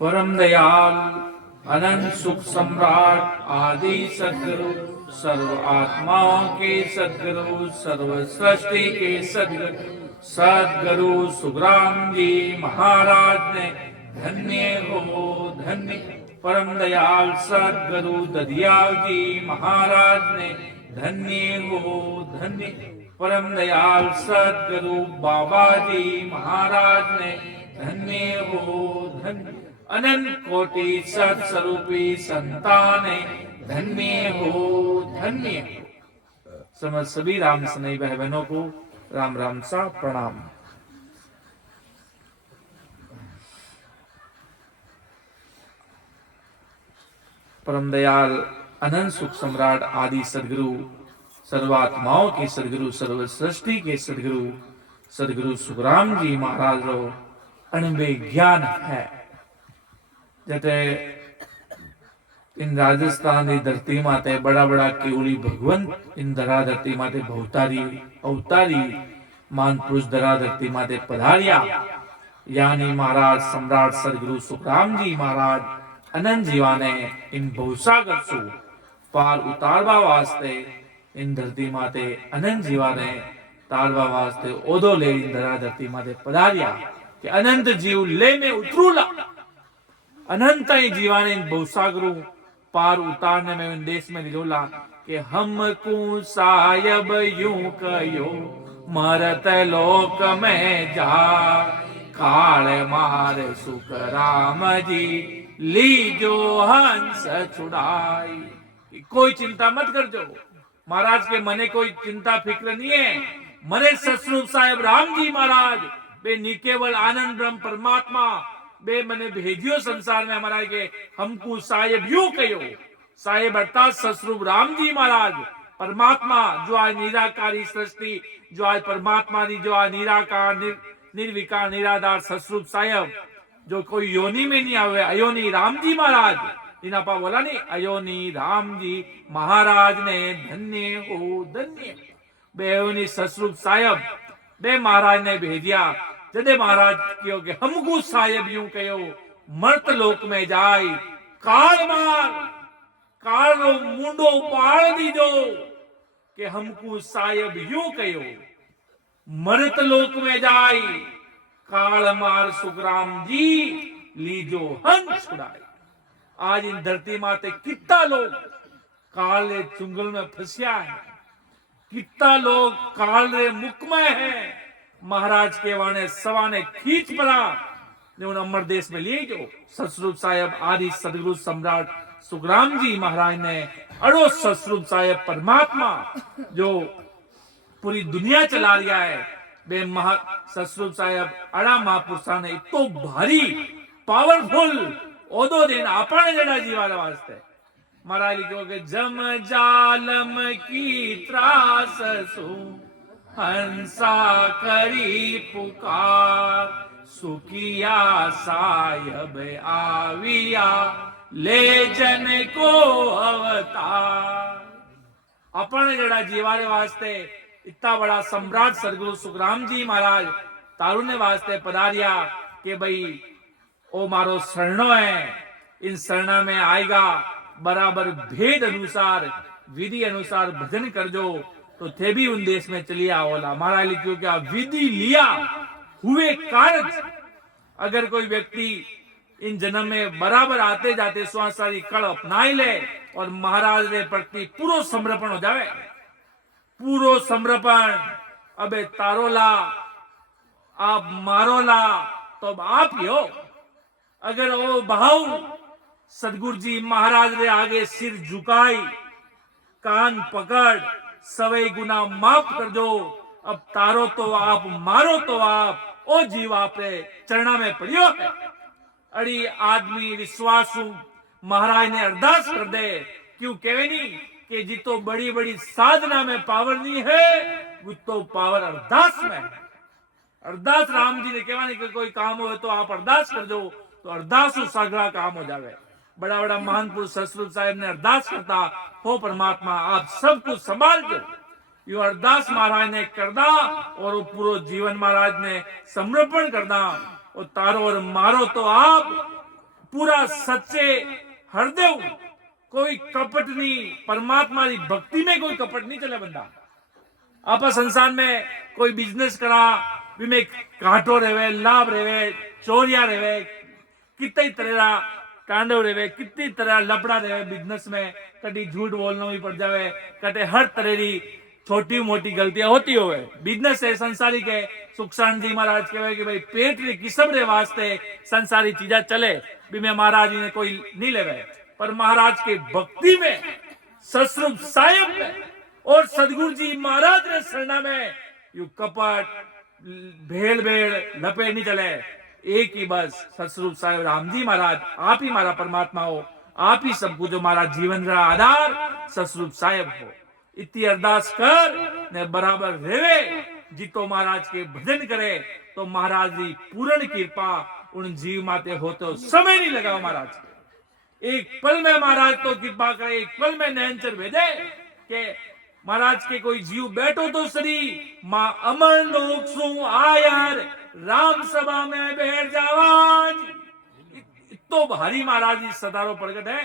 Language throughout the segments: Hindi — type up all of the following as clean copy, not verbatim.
परम दयाल अनंत सुख सम्राट आदि सदगुरु सर्व आत्माओं के सदगुरु सर्व सृष्टि के सदगुरु सदगुरु सुखराम जी महाराज ने धन्य हो धन्य। परम दयाल सदगुरु ददियाल जी महाराज ने धन्य हो धन्य। परम दयाल सदगुरु बाबा जी महाराज ने धन्य हो धन्य। अनंत कोटि सत्स्वरूपी संताने धन्य हो धन्य हो। समस्त सभी राम स्नेही भाई बहनों को राम राम सा प्रणाम। परम दयाल अनंत सुख सम्राट आदि सदगुरु सर्वात्माओं के सदगुरु सर्व सृष्टि के सदगुरु सदगुरु सुखराम जी महाराज रो अणबे ज्ञान है। जते इन राजस्थान की धरती माते बड़ा बड़ा केवली भगवंत इन धरा धरती माते भवतारी अवतारी मान पुरुष धरा धरती माते पधारिया यानी महाराज सम्राट सदगुरु सुखराम जी महाराज अनंत जीवाने इन भवसागर सु पार उतारवा वास्ते इन धरती माते अनंत जीवाने तारवा वास्ते ओदो ले इन धरा धरती माते पधारिया कि अनंत जीव ले में उतरूला अनंत जीवाने इन भवसागरों पार उतारने में इन देश में निरोला कि हमको सायब यूं कयो मरत लोक में जा काल मार सुख राम जी लीजो हंस छुड़ाई। कोई चिंता मत कर जो महाराज के मने कोई चिंता फिक्र नहीं है। मने ससरूप साहेब राम जी महाराज बे निकेवल आनंद ब्रह्म परमात्मा बे मने भेजियो संसार में हमारा के हमको साहेब यूं कहो साहेब अर्थात ससरूप राम जी महाराज परमात्मा जो आज निराकारी सृष्टि जो आज परमात्मा दी जो आज निराकार निर्विकार निराधार ससरूप साहेब जो कोई योनि में नहीं आवे अयोनी राम जी महाराज इना पा बोला नहीं अयोनी राम जी महाराज ने धन्य हो धन्य। बेयोनी ससरूप साहेब बे महाराज ने भेजिया जदे महाराज क्यों के हमको साहेब यूं कहो मर्त लोक में जाय काल मार काल रो मुंडो पाड़ दीजो कि हमको साहेब यूं कहो मर्त लोक में जाय काल मार सुखराम जी लीजो हंस छुड़ाए। आज इन धरती माते कितना लोग काले चुंगल में फंसिया है कितना लोग काले मुख में है महाराज के वाने सवाने खींच पड़ा ने उन अमर देश में लिए जो ससरूप साहेब आदि सदगुरु सम्राट सुखराम जी महाराज ने अड़ो ससरूप साहेब परमात्मा जो पूरी दुनिया चला रिया है बे महा ससरूप साहेब अड़ा महापुरुषा ने इतो भारी पावरफुल ओदो देन आपने जड़ा जीवाला वास्ते महाराज लिखो के जम जालम की त्रास सु हंसा करी पुकार सुखिया साहेब आविया ले जन को अवतार। अपने जड़ा जीवाले वास्ते इतना बड़ा सम्राट सदगुरु सुखराम जी महाराज तारुण्य वास्ते पधारिया कि भाई ओ मारो शरणो है इन शरणा में आएगा बराबर भेद अनुसार विधि अनुसार भजन कर जो तो थे भी उन देश में चलिया ओला महाराज लिखियो क्या विधि लिया हुए कार्य। अगर कोई व्यक्ति इन जन्म में बराबर आते जाते स्वासारी कड़ अपनाई ले और महाराज ने प्रति पूरो समर्पण हो जावे पूरो समर्पण अबे तारोला आप मारोला तो अब आप ही हो। अगर वो भाव सदगुरु जी महाराज रे आगे सिर झुकाई कान पकड़ सवई गुना माफ कर दो अब तारो तो आप मारो तो आप ओ जीव आपरे चरणा में पड़ियो है। अड़ी आदमी विश्वासु महाराज ने अरदास कर दे क्यों कहे नहीं कि जितो बड़ी बड़ी साधना में पावर नहीं है वो तो पावर अरदास में है। अरदास राम जी ने कहवा नहीं कि कोई काम हो तो आप अरदास कर दो तो अरदास सगड़ा काम हो जावे। बड़ा बड़ा महान पुरुष ससरूप साहेब ने अरदास करता हो परमात्मा आप सब कुछ संभाल दो यो अरदास महाराज ने करदा और वो पूरा जीवन महाराज ने समर्पण करदा और तारो और मारो तो आप पूरा सच्चे हृदय, कोई कपट नहीं, परमात्मा की भक्ति में कोई कपट नहीं चले बंदा। आप संसार में कोई बिजनेस करा भी में कांटो रहे, लाभ रहे, चोरिया रहे, कितनी तरह कांडो रहे, कितनी तरह लपड़ा रहे बिजनेस में, कभी झूठ बोलना भी पड़ जाए, कटे हर तरह की छोटी मोटी गलतियां होती हो। बिजनेस है संसारी के, सुखसान जी महाराज कहे कि भाई पेट रे किसम रे वास्ते संसारी चीजा चले भी में महाराज ने कोई नहीं लेवे, पर महाराज के भक्ति में, ससुर साहेब में और सदगुरु जी महाराज ने शरणा में यू कपट भेड़ भेड़ लपेट नहीं चले। एक ही बस सतस्वरूप साहेब राम जी महाराज, आप ही हमारा परमात्मा हो, आप ही सब कुछ, जो हमारा जीवन का आधार सतस्वरूप साहेब हो। इतनी अरदास कर ने बराबर रेवे, जितो महाराज के भजन करे तो महाराज की पूर्ण कृपा उन जीव माते हो, तो समय नहीं लगा महाराज के। एक पल में महाराज तो कृपा करे, एक पल में नैनचर भेजे के महाराज के कोई जीव बैठो तो सरी, मां अमर लोक सु आयर राम सभा में बैठ जावाज। इतो भारी महाराज जी सतारो प्रगट है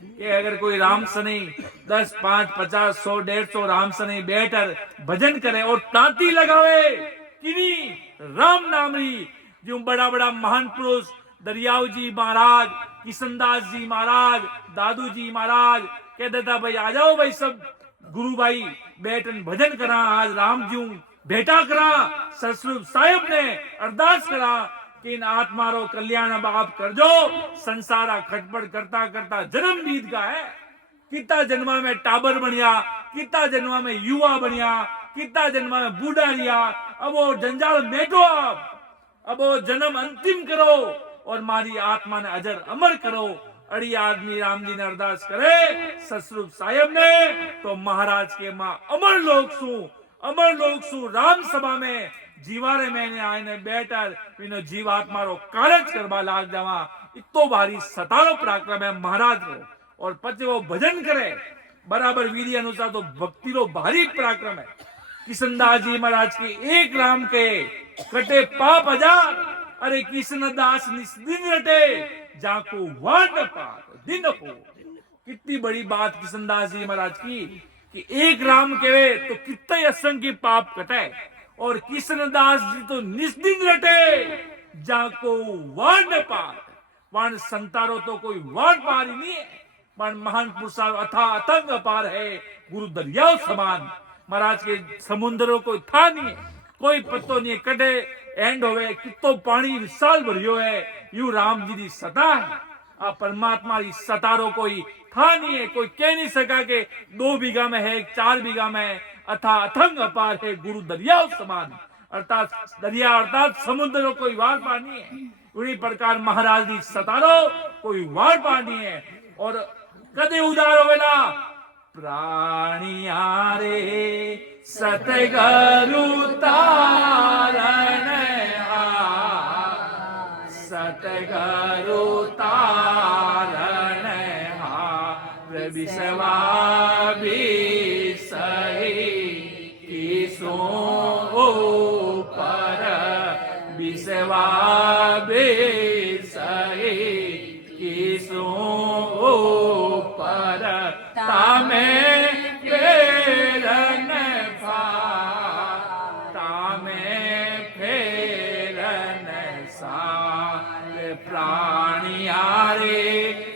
कि अगर कोई राम सनी 10, 5, 50, 100, 150 राम सनी बैठकर भजन करे और तांती लगावे किनी राम नामरी, जो बड़ा बड़ा महान पुरुष दरियाव जी महाराज, किशनदास जी महाराज, दादू जी महाराज कह देता भाई आ जाओ भाई सब गुरु भाई बैठन भजन करा, आज राम जी भेटा करा। सतस्वरूप साहेब ने अरदास करा कि इन आत्मारो कल्याण बाप कर जो, संसारा खटपट करता करता जन्म बीत गया है, कितना जन्मा में टाबर बनिया, कितना जन्मा में युवा बनिया, कितना जन्मा में बूढ़ा लिया, अब वो जंजाल मेटो आप, अब वो जन्म अंतिम करो और मारी आत्मा ने अजर अमर करो। अड़ी आदमी राम जी ने अरदास करे सतस्वरूप साहेब ने, तो महाराज के मां अमर लोक सु राम सभा में जीवारे मैंने आने बैठर इनो जीवात्मा रो कारज करवा लाग जावा। इतो भारी सतारो पराक्रम है महाराज रो, और पचे वो भजन करे बराबर विधि अनुसार, तो भक्ति रो भारी पराक्रम है। किशनदास जी महाराज के एक राम के कटे पाप हजार, अरे किशनदास निस्दिन रटे जाको वाट पाप दिन हो। कितनी बड़ी बात किशनदास जी महाराज की कि एक राम कहे तो कितने असंख्य पाप कटे, और किशनदास जी तो निस्दिन रटे जाको वाट पार। वाण संतारो तो कोई वाट पार ही नहीं है, वाण महान पुरुषा अथा अतंग अपार है, गुरु दरियाओ समान। महाराज के समुद्रों को था नहीं है, कोई पत्तो नहीं, कटे एंड होवे, कितो पानी विशाल भरियो है, यू राम जी की सता है। आ परमात्मा की सतारो कोई था नहीं है, कोई कह नहीं सका के 2 बीघा में है, 4 बीघा में, अथा अथंग अपार है, गुरु दरिया समान। अर्थात दरिया अर्थात समुद्र कोई वार पार नहीं है, उन्हीं प्रकार महाराज की सतारो कोई वार पार नहीं है। और कदे उदार होवेला प्राणिया रे सतगुरु तारण सतगुरु तारण विषवा सही किसो पर विषवा सही किसो पर तामे फेरन तामे फेरन सारे प्राणिया रे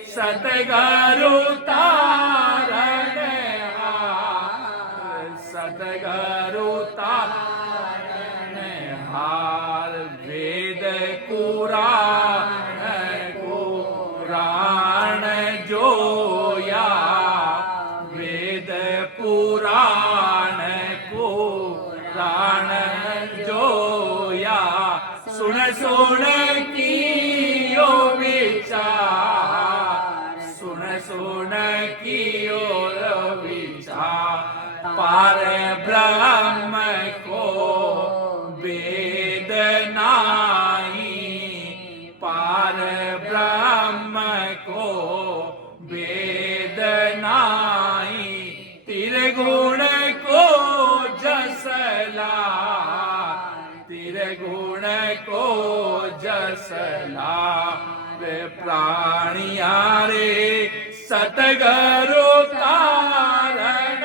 सतगुरु तारण सतगुरु तारण हार वेद पुराण पुराण जोया वेद पुराण पुराण जोया सुन सुन कियो विचार सुन सुन कियो विचार पार ब्रह्म को वेद नाही पार ब्रह्म को वेद नाही तिरगुण को जसला तिरगुण को जसला रे प्राणिया रे सतगुरु तारण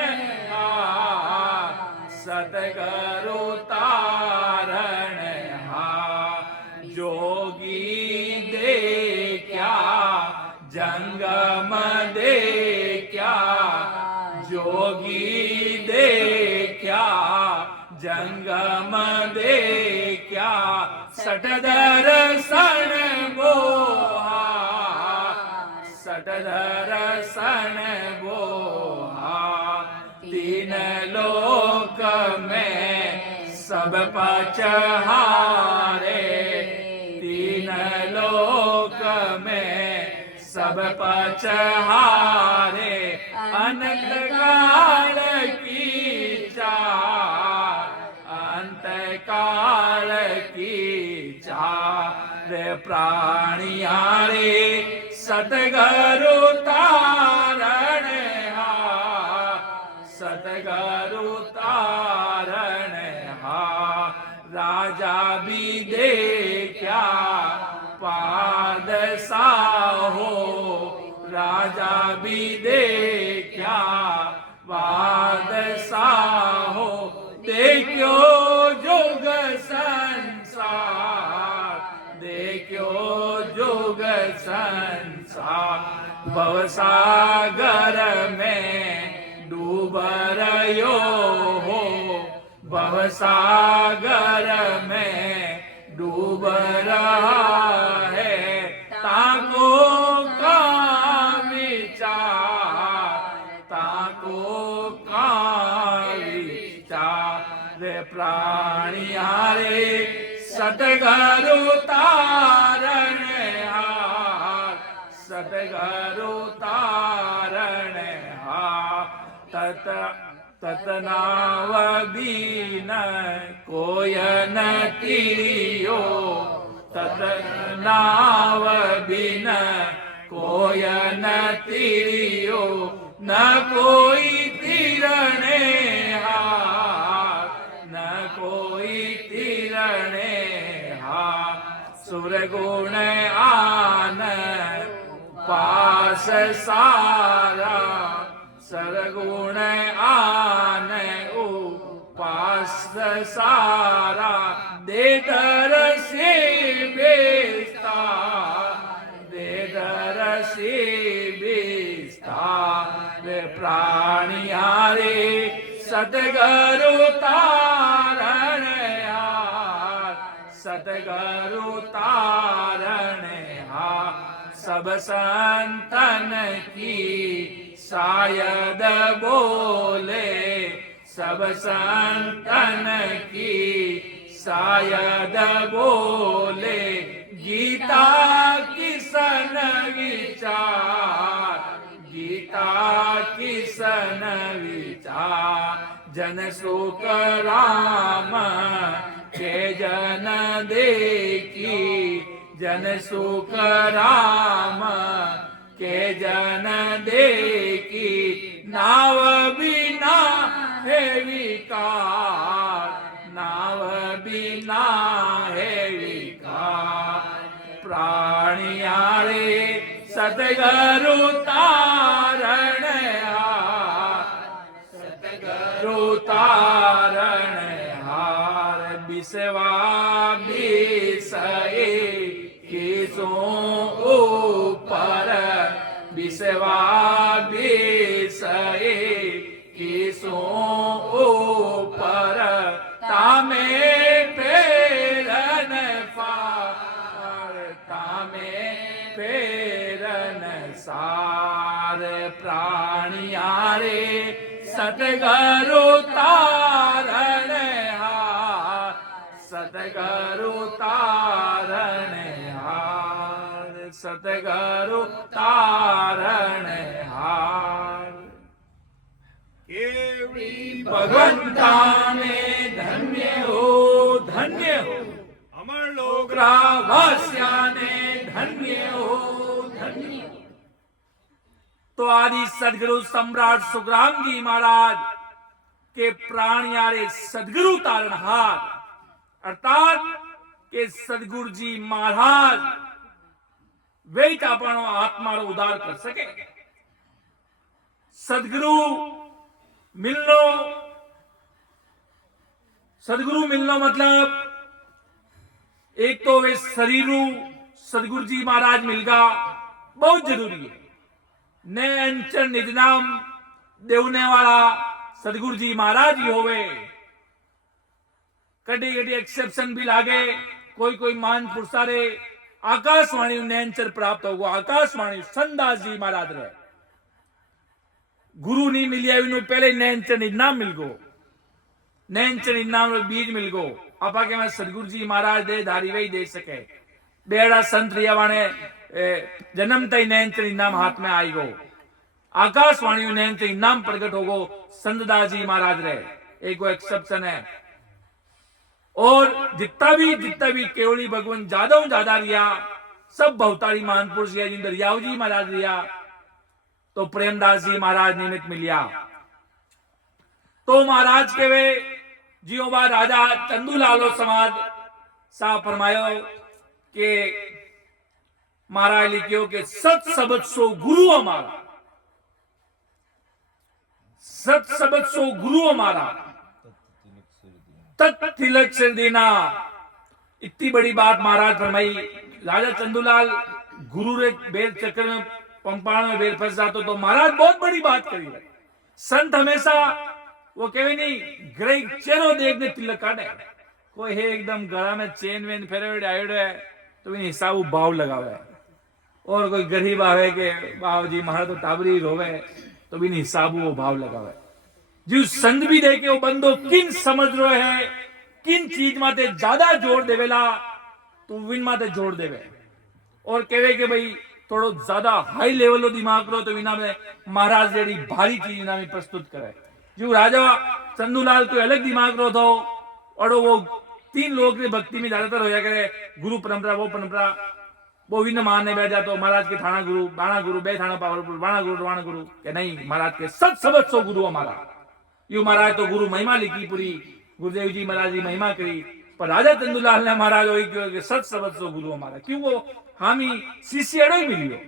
हार, सतगुरु तारण हार। जोगी दे क्या जंगम दे क्या, जोगी दे क्या जंगम दे क्या, सट दर्शन बोहा, सट दर्शन बोहा। तीन लोक में सब पचहारे, तीन लोक में सब पचहारे। अनंत काल की चार, अंत काल की चार। प्राणिया रे सतगुरु तारण हार, सतगुरु तारण हार। राजा भी देखा पाद साहो, राजा भी देखा पाद साहो। देखो जुग संसार, देखो जुग संसार। भवसागर में डूब रयो हो, भवसागर में डूब रहा है। ताको का विचार, ताको का विचार। प्राणिया रे सतगुरु तारण हार, सतगुरु तारण हार। ततनाव बीन कोय न तिरियो, ततनाव बीन कोय न तिरियो। न कोई तिरणे हार, न कोई तिरणे हार। सुरगुण आन पास सारा, सरगुण आन उपास सारा। दे डर से बेस्तार, दे डर से बेस्तार। प्राणिया रे सतगुरु तारण हार, सतगुरु तारण हार। सब संतन की शायद बोले, सब संतन की शायद बोले। गीता किसन विचार, गीता किसन विचार। जन सुख राम के जन देखी, जन सुख राम के जन देखी। नाव बिना है विकार, नाव बिना है विकार। प्राणिया रे सतगुरु तारण हार, सतगुरु तारण हार। बिसवा बिसए किसो ऊपर, बिसवा बिसए किसो ऊपर। तामे फेरन पार, तामे फेरन सार। प्राणिया रे सतगुरु तारण हार, सतगुरु तारण हार, सतगुरु तारण हार। भगवंता में धन्य हो, धन्य हो। अमर लोक रावस्या ने धन्य हो, धन्य हो। तो आदि सदगुरु सम्राट सुखराम जी महाराज के प्राणियारे सदगुरु तारणहार अर्थात के सदगुरु जी महाराज वे ज આપણો આત્માનો ઉદ્ધાર कर सके। सदगुरु मिलनो, सदगुरु मिलनो मतलब एक तो वे शरीर सदगुरु जी महाराज मिलगा बहुत जरूरी है। ने अंचन निज नाम देवने वाला सदगुरु जी महाराज ही होवे। कड़ी कड़ी एक्सेप्शन भी लागे, कोई कोई मान पुरसारे आकाशवाणी नैनचर प्राप्त होगो। आकाशवाणी संदास जी महाराज रहे गुरु नहीं मिलिया पहले नैनचर इनाम मिल गो। नैनचर इनाम बीज मिल गो। आपा के मैं सदगुरु जी महाराज दे धारी वही दे सके। बेड़ा संत रियावाने जन्म तई नैनचर इनाम हाथ में आई गो। आकाशवाणी नैनचर इनाम प्रकट होगो। संतदास जी महाराज रहे एक एक्सेप्शन है। और जितना भी केवली भगवान ज्यादा रिया सब बहुतारी महापुरुष रिया। जिन दरियाव जी महाराज रिया तो प्रेमदास जी महाराज निमित्त मिलिया। तो महाराज के वे जियो बा राजा चंदूलालो समाज सा फरमायो के महाराज लिखियो के सत सबद सो गुरु हमारा, सत सबद सो गुरु हमारा, तत् तिलक से देना। इतनी बड़ी बात महाराज फरमाई। राजा चंदूलाल गुरु रे बेल चक्कर में पंपाण में बेल फंस जातो तो महाराज बहुत बड़ी बात करी है। संत हमेशा वो कहे नहीं ग्रह चेनो देखने तिलक काटे। कोई है एकदम गला में चेन वेन फेरे आयो है तो हिसाब भाव लगावे। और कोई गरीब आवे के बाबा जी महाराज तो टाबरी रोवे तो भी हिसाब वो भाव लगावे। जो संत भी देखे वो बंदो किन समझ रहे है, किन चीज माते ज्यादा जोर देवेला तो विन माते जोर देवे। और कहे कि भाई थोड़ो ज्यादा हाई लेवल दिमाग रो तो विना में महाराज जेडी भारी चीज इना में प्रस्तुत करे। जो राजा चंदूलाल तो अलग दिमाग रो थो और वो तीन लोग की भक्ति में ज्यादातर हो जाए गुरु परंपरा वो विन मानने बैठ जातो। महाराज के थाना गुरु बाणा गुरु बे थाना पावरपुर बाणा गुरु रवाना गुरु के नहीं महाराज के सत सबद सो गुरु हमारा। यू महाराज तो गुरु महिमा लिखी पूरी गुरुदेव जी महाराज की महिमा करी। पर राजा चंदूलाल ने महाराज वही क्यों कि सत सबद सो गुरु हमारा। क्यों वो हामी शिष्य अड़ो ही मिलियो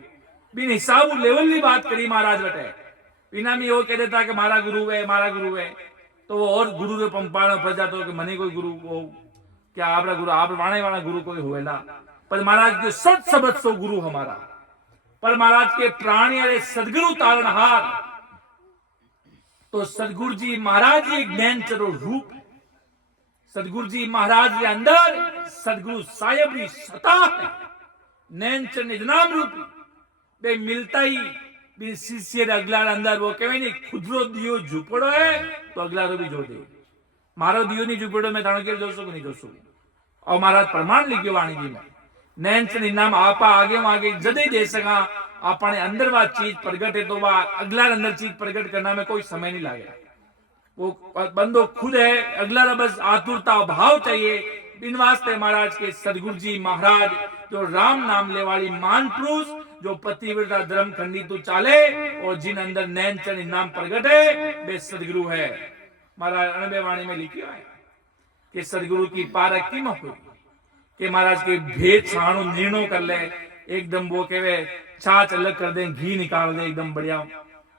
बिन हिसाब लेवल की बात करी महाराज बटे। बिना में वो कह देता कि मारा गुरु है तो वो और गुरु रे पंपाण फंस जातो कि मने कोई गुरु वो क्या आपरा गुरु आप वाणे वाला गुरु कोई होवेला। पर महाराज के सत सबद सो गुरु हमारा। पर महाराज के प्राणी अरे सदगुरु तारणहार तो सदगुरु जी महाराज ये ज्ञान चरो रूप। सदगुरु जी महाराज के अंदर सदगुरु साहेब की सता है। नैनचर निजनाम रूप बे मिलता ही भी शिष्य अगला अंदर वो कहे नहीं खुदरो दियो झूपड़ो है तो अगला रो भी जो दे। मारो दियो नहीं झूपड़ो में थानो के जोसो नहीं जोसो। और महाराज प्रमाण लिखियो वाणी जी में नैनचर इनाम आपा आगे जदे दे सका। अपने अंदर वा चीज प्रगट है तो वा अगला अंदर चीज प्रगट करना में कोई समय नहीं लगेगा। वो बंदो खुद है अगला बस आतुरता भाव चाहिए। इन वास्ते महाराज के सदगुरु जी महाराज जो राम नाम ले वाली मान पुरुष जो पतिव्रता धर्म खंडी तो चाले और जिन अंदर नैनचर नाम प्रगट है वे सदगुरु है। महाराज अणबे वाणी में लिखियो है कि सदगुरु की पारक की हुई कि महाराज के भेद छाणु निर्णय कर ले। एकदम वो कहे छाछ अलग कर दे घी निकाल दे एकदम बढ़िया।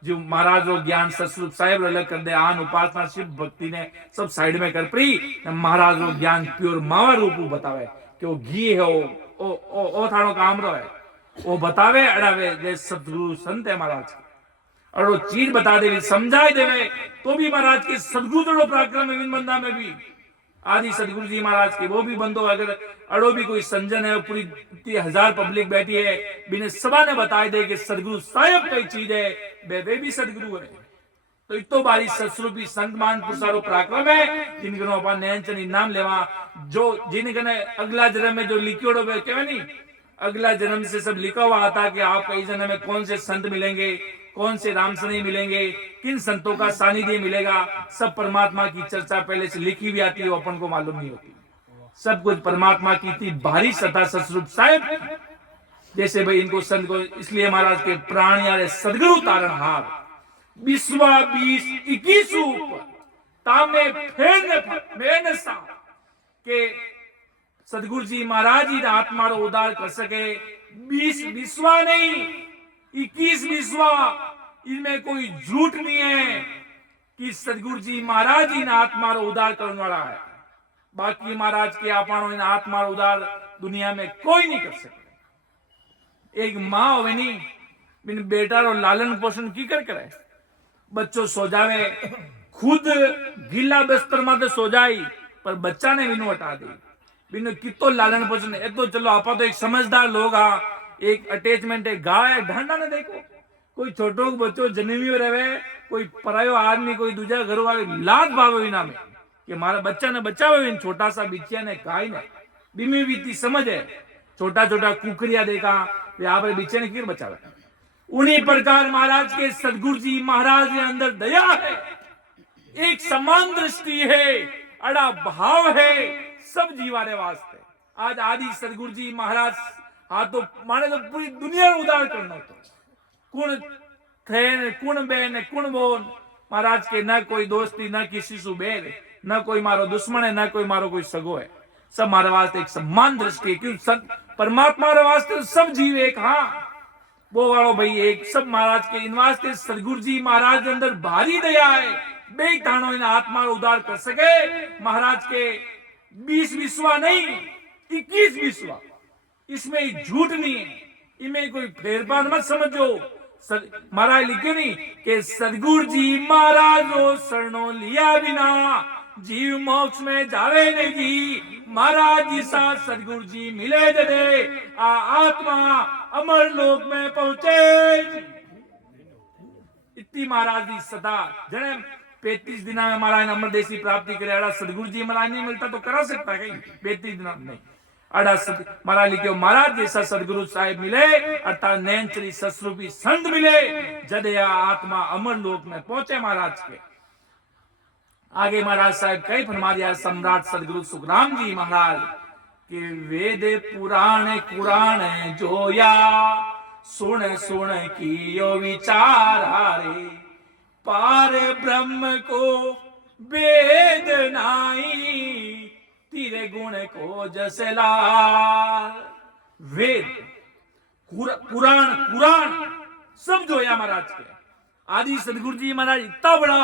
जो महाराज वो ज्ञान सतस्वरूप साहेब अलग कर दे आन उपासना शिव भक्ति ने सब साइड में कर पड़ी। महाराज वो ज्ञान प्योर मावा रूप बतावे कि वो घी है ओ थानो काम रो है वो बतावे अड़ावे जे सदगुरु संत है महाराज और वो चीज बता देवी समझाए देवे तो भी महाराज के सदगुरु पराक्रम इन बंदा में भी आदि सदगुरु जी महाराज के वो भी बंदो अगर अड़ो भी कोई संजन है पूरी 1000 पब्लिक बैठी है बिना सभा ने बताए दे कि सदगुरु साहेब कई चीज है वे भी सदगुरु है। तो इतो बारी सत्स्वरूपी संतमान पुरुषारो पराक्रम है जिनके अपन नैनचर इनाम लेवा। जो जिनके अगला जन्म में जो लिखियोड़ो कहे नहीं अगला जन्म से सब लिखा हुआ आता कि आपको इस जन्म में कौन से संत मिलेंगे कौन से रामसनी मिलेंगे किन संतों का सानिध्य मिलेगा। सब परमात्मा की चर्चा पहले से लिखी हुई आती है वो अपन को मालूम नहीं होती। सब कुछ परमात्मा की इतनी भारी सत्ता सतस्वरूप साहेब जैसे भाई इनको संत को इसलिए महाराज के प्राण यारे सदगुरु तारणहार 20-21 रूप तामे फेरने के सदगुरु जी महाराज ही आत्मा रो उद्धार कर सके। 20 विश्वा नहीं, 21 विश्वा, इनमें कोई झूठ नहीं है कि सदगुरु जी महाराज ही आत्मा रो उद्धार करने वाला है। बाकी महाराज के आपनो इन आत्मा रो उद्धार दुनिया में कोई नहीं कर सके। एक माँ होवे नहीं, बिन बेटा रो लालन पोषण की कर करे। बच्चों सो जावे, खुद गीला बिस्तर में सो जाई, पर बच्चा ने बिनु हटा दी। बिनु कितो लालन पोषण है तो चलो आपा तो एक समझदार लोग हाँ, एक अटैचमेंट है। गाय ढांडा ने देखो, कोई छोटो बच्चो जन्मियो रहे, कोई परायो आदमी, कोई दूजा घर वाले लात भावे विना में कि मारा बच्चा ने बचावे। छोटा सा बिचिया ने गाय ने बीमी बीती समझ है। छोटा छोटा कुकरिया देखा, यहाँ पर बिचे ने किर बचावे। उन्हीं प्रकार महाराज के सदगुरु जी महाराज के अंदर दया है, एक समान दृष्टि है, अड़ा भाव है सब जीवारे वास्ते। आज आदि सदगुरु जी महाराज हाँ तो माने तो पूरी दुनिया में उद्धार करना तो कुण थे कुण बेन कुण बोन महाराज के न कोई दोस्ती, न किसी सु बेर, न कोई मारो दुश्मन है, न कोई मारो कोई सगो है। सब मारे वास्ते एक समान दृष्टि है। क्यों परमात्मा रे वास्ते सब जीव एक हाँ वो वालो भाई एक सब महाराज के इन वास्ते सदगुरु जी महाराज के अंदर भारी दया है। बे तानो इन आत्मा उद्धार कर सके। महाराज के 20 विश्वा नहीं, 21 विश्वा, इसमें झूठ नहीं है, इनमें कोई फेरफार मत समझो। महाराज लिखे नहीं कि सदगुरु जी महाराज रो शरणो लिया बिना जीव मोक्ष में जावे नहीं जी। महाराज जी साथ सदगुरु जी मिले जदे आत्मा अमर लोक में पहुंचे। इतनी महाराज जी सदा जने 35 दिना में महाराज अमर देशी प्राप्ति करे। सदगुरु जी महाराज नहीं मिलता तो करा सकता है कहीं 35 दिना नहीं। महाराज लिखे महाराज जैसा सदगुरु साहिब मिले अर्थात नैनचरी ससरूपी संत मिले जदे आत्मा अमर लोक में पहुंचे महाराज के। आगे महाराज साहब कई फरमा दिया सम्राट सदगुरु सुखराम जी महाराज के वेद पुराण कुरान जोया सुन सुन कियो विचारा रे पार ब्रह्म को वेद नाई तेरे गुण को जसला। वेद पुराण कुरान सब जोया महाराज के। आदि सदगुरु जी महाराज इतना बड़ा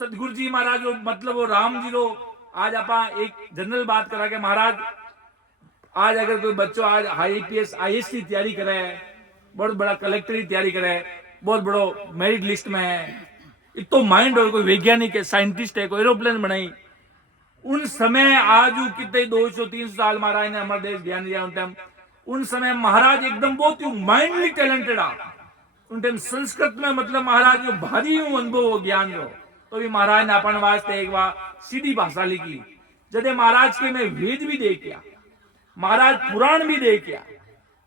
सदगुरु जी महाराज मतलब वो राम जी रो। आज अपा एक जनरल बात करा के महाराज आज अगर कोई बच्चों आज IPS IAS की तैयारी करे, बहुत बड़ा कलेक्टर की तैयारी करे, बहुत बड़ो मेरिट लिस्ट में है, इतो माइंड हो, कोई वैज्ञानिक है, साइंटिस्ट है, कोई एरोप्लेन बनाई, उन समय आज कितने 200-300 साल महाराज ने हमारे देश ध्यान दिया उन टाइम। उन समय महाराज एकदम बहुत ही माइंडली टैलेंटेड आ उन टाइम संस्कृत में मतलब महाराज जो भारी अनुभव हो ज्ञान हो तो भी महाराज ने अपन वास्ते एक बार सीधी भाषा लिखी। जदे महाराज के मैं वेद भी देखिया, महाराज पुराण भी देखिया,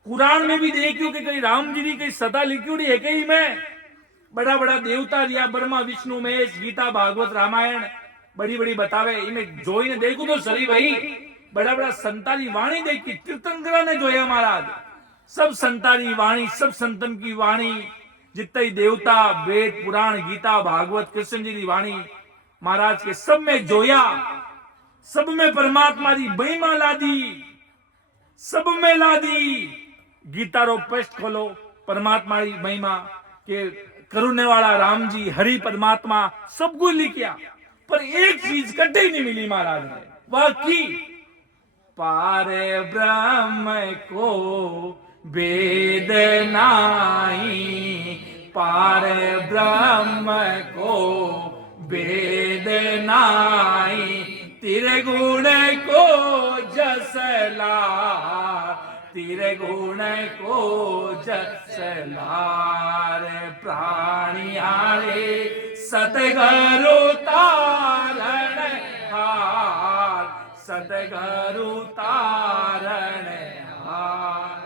पुराण में भी देखियो कि कहीं राम जी की कई सदा लिखी है कहीं में बड़ा बड़ा देवता रिया ब्रह्मा विष्णु महेश गीता भागवत रामायण बड़ी बड़ी बतावे। इन्हें जोई ने देखो तो सही भाई बड़ा बड़ा संताली वाणी देखी, कीर्तन ने जोया महाराज सब संताली वाणी सब संतन की वाणी जितने देवता वेद पुराण गीता भागवत कृष्ण जी की वाणी महाराज के सब में जोया। सब में परमात्मा की महिमा ला दी, सब में ला दी। गीता रो पृष्ठ खोलो परमात्मा की महिमा के करुणे वाला राम जी हरि परमात्मा सब कुछ लिखिया, पर एक चीज कटे ही नहीं मिली महाराज ने, वह की पार ब्रह्म को वेद नाई, पार ब्रह्म को वेद नाई, तेरे गुण को जसला, तेरे गुण को जसलार प्राणियारे सतगुरु तारण हार, सतगुरु तारण हार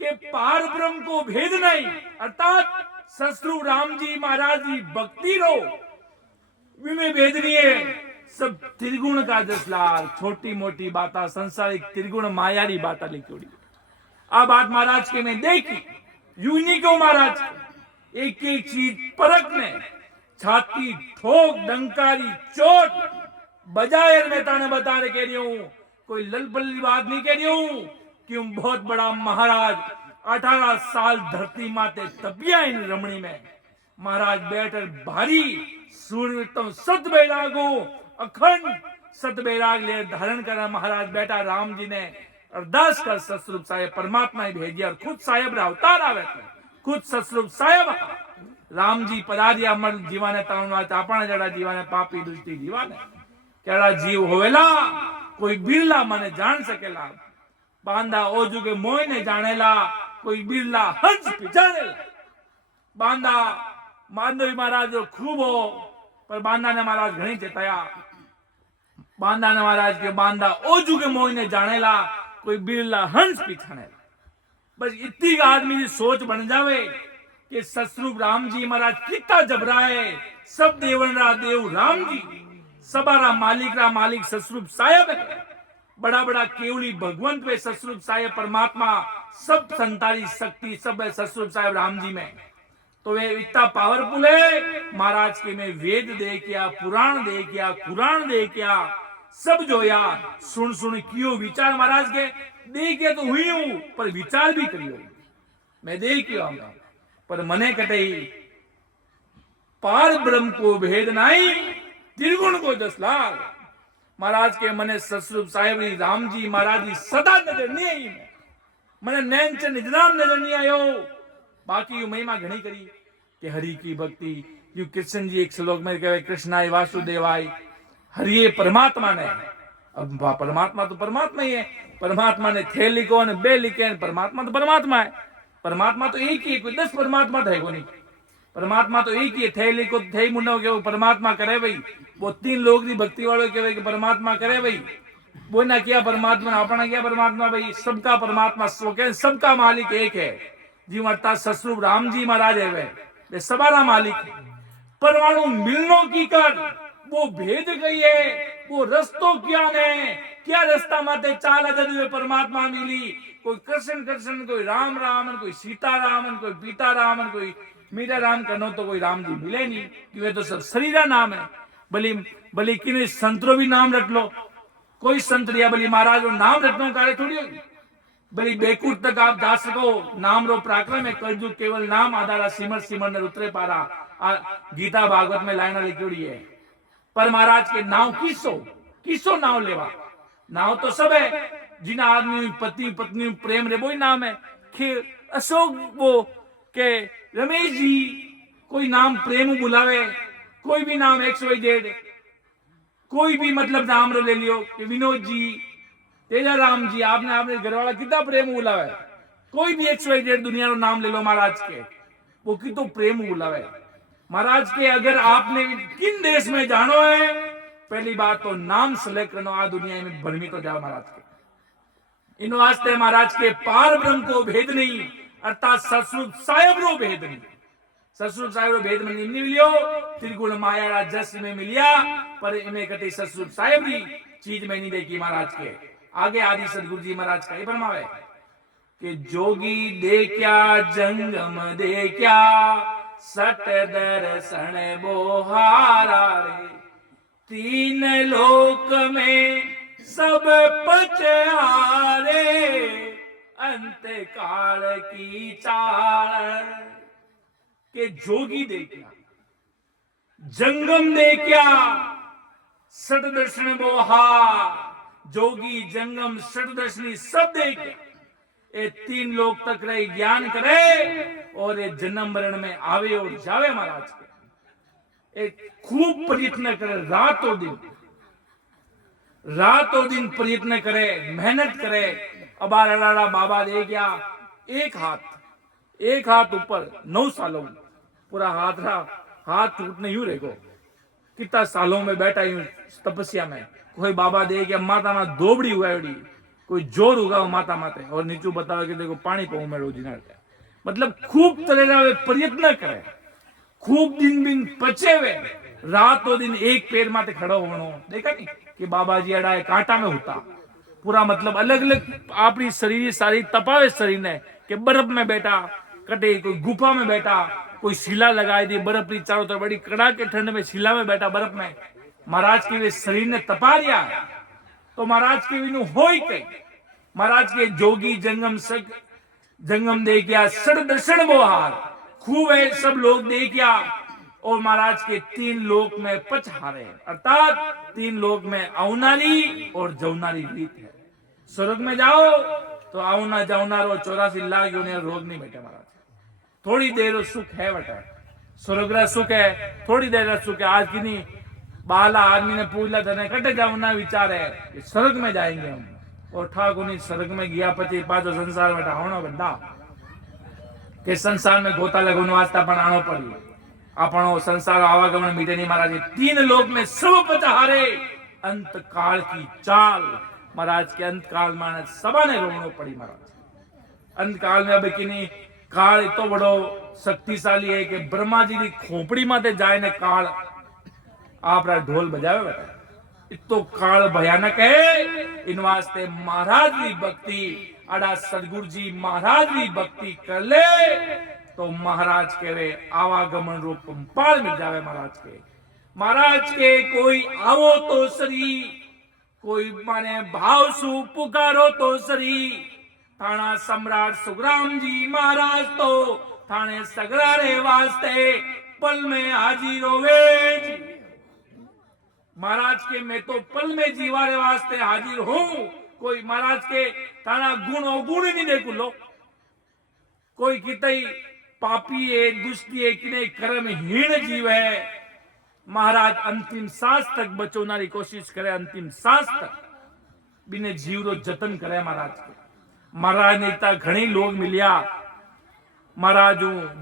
के पार ब्रह्म को भेद नहीं अर्थात ससुर राम जी महाराज जी भक्ति रो में भेदनी है। सब त्रिगुण का जसलार छोटी मोटी बाता संसारिक त्रिगुण मायारी बाता लिखी। अब बात महाराज के में देखी यूनिक हो महाराज एक एक चीज परख ने छाती ठोक डंकारी चोट बजाय मैं ताने बता रहे कह रही हूं कोई ललबल्ली बात नहीं कह रही हूं कि हूं बहुत बड़ा महाराज 18 साल धरती माते तपिया इन रमणी में महाराज बैठर भारी सूर्य तो सत बैरागो अखंड सत बैराग ले धारण करा महाराज बैठा राम जी ने अरदास कर सतरूप साहेब परमात्मा ही भेजिया और खुद साहेब रा अवतार आवे खुद सतरूप साहेब राम जी पधारिया मर जीवाने तावना आपणा जड़ा जीवाने पापी दृष्टि जीवाने केड़ा जीव होवेला कोई बिरला मने जान सकेला बांधा ओजू के मोह ने जानेला कोई बिरला हंस पिछानेला बांधा माधवी महाराज जो खूब हो पर बांधा ने महाराज घणी चेताया बांधा ने महाराज के बांधा ओजू के मोह ने जानेला कोई बिरला हंस पिछानेला बस इतनी आदमी की सोच बन जावे कि सतरूप राम जी महाराज कितना जबराए सब देवन रा देव राम जी सबारा मालिक सतरूप साहेब है बड़ा बड़ा केवली भगवंत वे सतरूप साहेब परमात्मा सब संतारी शक्ति सब है सतरूप साहेब राम जी में तो वे इतना पावरफुल है महाराज के में वेद दे क्या पुराण दे क्या कुरान दे क्या सब जो यार सुन सुन कियो विचार महाराज के दे के तो हुई हूं पर विचार भी करियो मैं दे क्यों आऊंगा पर मने कटई पार ब्रह्म को भेद नहीं त्रिगुण को 10 लाख महाराज के मने सतरूप साहेब राम जी महाराज जी सदा नजर नहीं आई मने नैन च निजराम नजर नहीं आयो बाकी यू महिमा घणी करी कि हरि की भक्ति यू कृष्ण जी एक श्लोक में कहे कृष्णाय वासुदेवाय हरि परमात्मा ने अब परमात्मा तो परमात्मा ही है परमात्मा ने थे लिखो ने बे लिखे परमात्मा तो परमात्मा है परमात्मा तो एक ही है कोई 10 परमात्मा थे को नहीं परमात्मा तो एक ही है थे लिखो थे मुंडो के वो परमात्मा करे भाई वो 3 लोग की भक्ति वालों के कि परमात्मा करे भाई वो ना किया परमात्मा अपना किया परमात्मा भाई सबका परमात्मा सबका मालिक एक है जी मरता सतरूप राम जी महाराज है वे सबारा मालिक परमाणु मिलनो की कर वो भेद गई है वो रस्तो क्या ने क्या रास्ता माते चाल जरूर परमात्मा मिली कोई कृष्ण कृष्ण कोई राम रामन कोई सीता रामन कोई पीता रामन कोई मीरा राम कनो तो कोई राम जी मिले नहीं कि वे तो सब शरीरा नाम है भली भली किने संतरो भी नाम रख लो कोई संत रिया भली महाराज नाम रखनो कार्य थोड़ी होगी भली बेकूट तक आप जा सको नाम रो पराक्रम है करजू केवल नाम आधारा सिमर सिमर ने उतरे पारा गीता भागवत में लाइना लिखी है पर महाराज के नाव किसो नाव लेवा नाव तो सब है जिन आदमी पति पत्नी प्रेम रे वो नाम है खीर अशोक वो के रमेश जी कोई नाम प्रेम बुलावे कोई भी नाम XYZ कोई भी मतलब नाम रो ले लियो कि विनोद जी तेजा राम जी आपने आपने घर वाला कितना प्रेम बुलावे कोई भी XYZ दुनिया रो नाम ले लो महाराज के वो कितो प्रेम बुलावे महाराज के अगर आपने किन देश में जानो है पहली बात तो नाम सेलेक्ट करना आ दुनिया में भरमी तो जाओ महाराज के इन वास्ते महाराज के पार ब्रह्म को भेद नहीं अर्थात सतरूप साहेब रो भेद नहीं सतरूप साहेब रो भेद में नहीं मिलियो त्रिगुण माया जस में मिलिया पर इन्हें कटे सतरूप साहेब भी चीज में नहीं देखी महाराज के आगे आदि सदगुरु जी महाराज का ये फरमावे कि जोगी दे क्या जंगम दे क्या सत दर्शन बोहारा रे 3 लोक में सब पचारे अंत काल की चाल के जोगी दे क्या जंगम दे क्या सत दर्शन बोहार जोगी जंगम सत दर्शनी सब दे क्या ये 3 लोग तक रहे ज्ञान करे और ये जन्म मरण में आवे और जावे महाराज के एक खूब प्रयत्न करे रातों दिन प्रयत्न करे मेहनत करे अबारा बाबा दे गया एक हाथ ऊपर 9 सालों पूरा हाथ टूटने यूं रहेगो कितना सालों में बैठा यूं तपस्या में कोई बाबा दे गया माता में दोबड़ी हुआ कोई जोर होगा माता माते और नीचू बतावे कि देखो पानी को उमेड़ो जी मतलब खूब तरह प्रयत्न करे खूब दिन पचे हुए रातों दिन एक पैर माते खड़ो होनो देखा नहीं कि बाबा जी अड़ाए कांटा में होता पूरा मतलब अलग अलग अपनी शरीर सारी तपावे शरीर ने कि बर्फ में बैठा कटे कोई गुफा में बैठा कोई शिला लगाई दी बर्फ की चारों तरफ बड़ी कड़ाके ठंड में शिला में बैठा बर्फ में महाराज के शरीर ने तपा दिया तो महाराज के बिनु होई कई। महाराज के जोगी जंगम देखिया, सड़ दर्शन बोहार, खूब है सब लोग देखिया, और महाराज के 3 लोक में पचहारे, अर्थात 3 लोक में अवनारी और जवनारी रीत है। स्वर्ग में जाओ तो आवना जावनारो 84 लाख रोग नहीं बैठे महाराज। थोड़ी देर सुख है बटा, स्वर्ग रा सुख है, थोड़ी देर सुख है। आज की नहीं बाला आदमी ने पूछला तने कटे जावना विचार है कि स्वर्ग में जाएंगे हम, और ठाकुर स्वर्ग में गया पची पाछो संसार में आवनो बंदा के संसार में गोता लगन वास्ता पण आनो पड़ी। आपणो संसार आवागमन मीटे नहीं महाराज। 3 लोक में सब पचहारे, अंत काल की चाल महाराज के अंत काल में सबा ने रोवनो पड़ी महाराज। अंत काल में अब किनी काल इतो बड़ो शक्तिशाली है कि ब्रह्मा जी की खोपड़ी माते जाए ने काल आपरा ढोल बजावे बता। इतो काल भयानक है। इन वास्ते महाराज की भक्ति, अड़ा सदगुरु जी महाराज की भक्ति कर ले तो महाराज के रे आवागमन रूप पंपाल मिल जावे। महाराज के कोई आवो तो सरी, कोई माने भाव सु पुकारो तो सरी। थाना सम्राट सुखराम जी महाराज तो थाने सगरा रे वास्ते पल में हाजिर होवे जी। महाराज के मैं तो पल में जीवारे वास्ते हाजिर हूं। कोई महाराज के थाना गुण अवगुण नहीं देखू लो। कोई कितई पापी है, दुष्टी है, किने कर्महीन जीव है, महाराज अंतिम सांस तक बचोनारी कोशिश करे। अंतिम सांस तक बिने जीव रो जतन करे महाराज के। महाराज ने इतना घणी लोग मिलिया, महाराज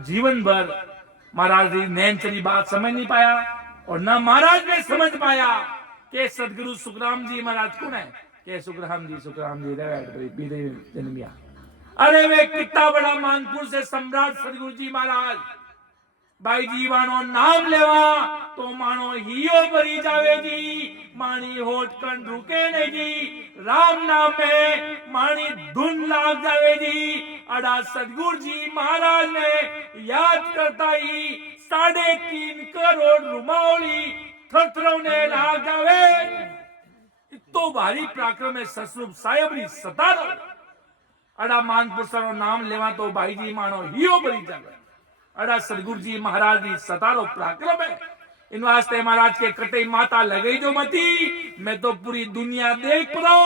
जीवन भर महाराज नैनचरी बात समझ नहीं पाया, और न महाराज ने समझ पाया कि सदगुरु सुखराम जी महाराज कौन है। के सुखराम जी जन्मिया। अरे वे कितना बड़ा मानपुर से सम्राट सदगुरु जी महाराज। भाई जीवानो नाम लेवा तो मानो हियो भरी जावे जी, मानी होठ कन रुके ने जी। राम नाम में मानी धुन लाग जावे जी। अड़ा सदगुरु जी महाराज ने याद करता ही 3.5 करोड़ रुमावली थरथरने लाग जावे। इतो भारी पराक्रम है ससरूप साहेबरी सतारो। अड़ा मानपुर सरो नाम लेवा तो भाई जी मानो हियो भरी जावे। अड़ा सदगुरु जी महाराज की सतारो पराक्रम है। इन वास्ते महाराज के कटे माता लगे जो मती, मैं तो पूरी दुनिया देख पड़ो।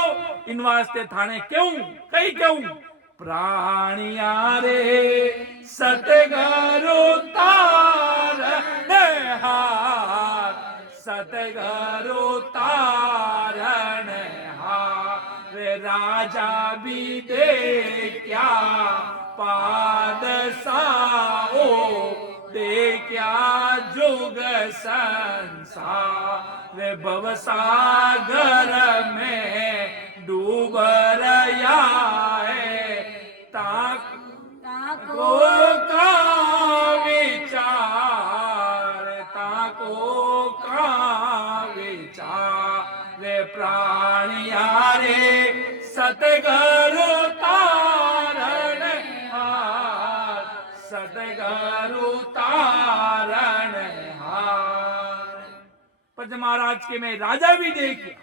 इन वास्ते थाने क्यों कई क्यों प्राणिया रे सतगुरु तारने हार, सतगुरु तारने हार। रे राजा भी देखा पादसाओ, देखा जुग संसार। वे भवसागर में डूब रहा है, ताको का विचार, ताको का विचार। वे प्राणिया रे सतगुरु तारण हार, सतगुरु तारण हार। पर महाराज के में राजा भी देखिए,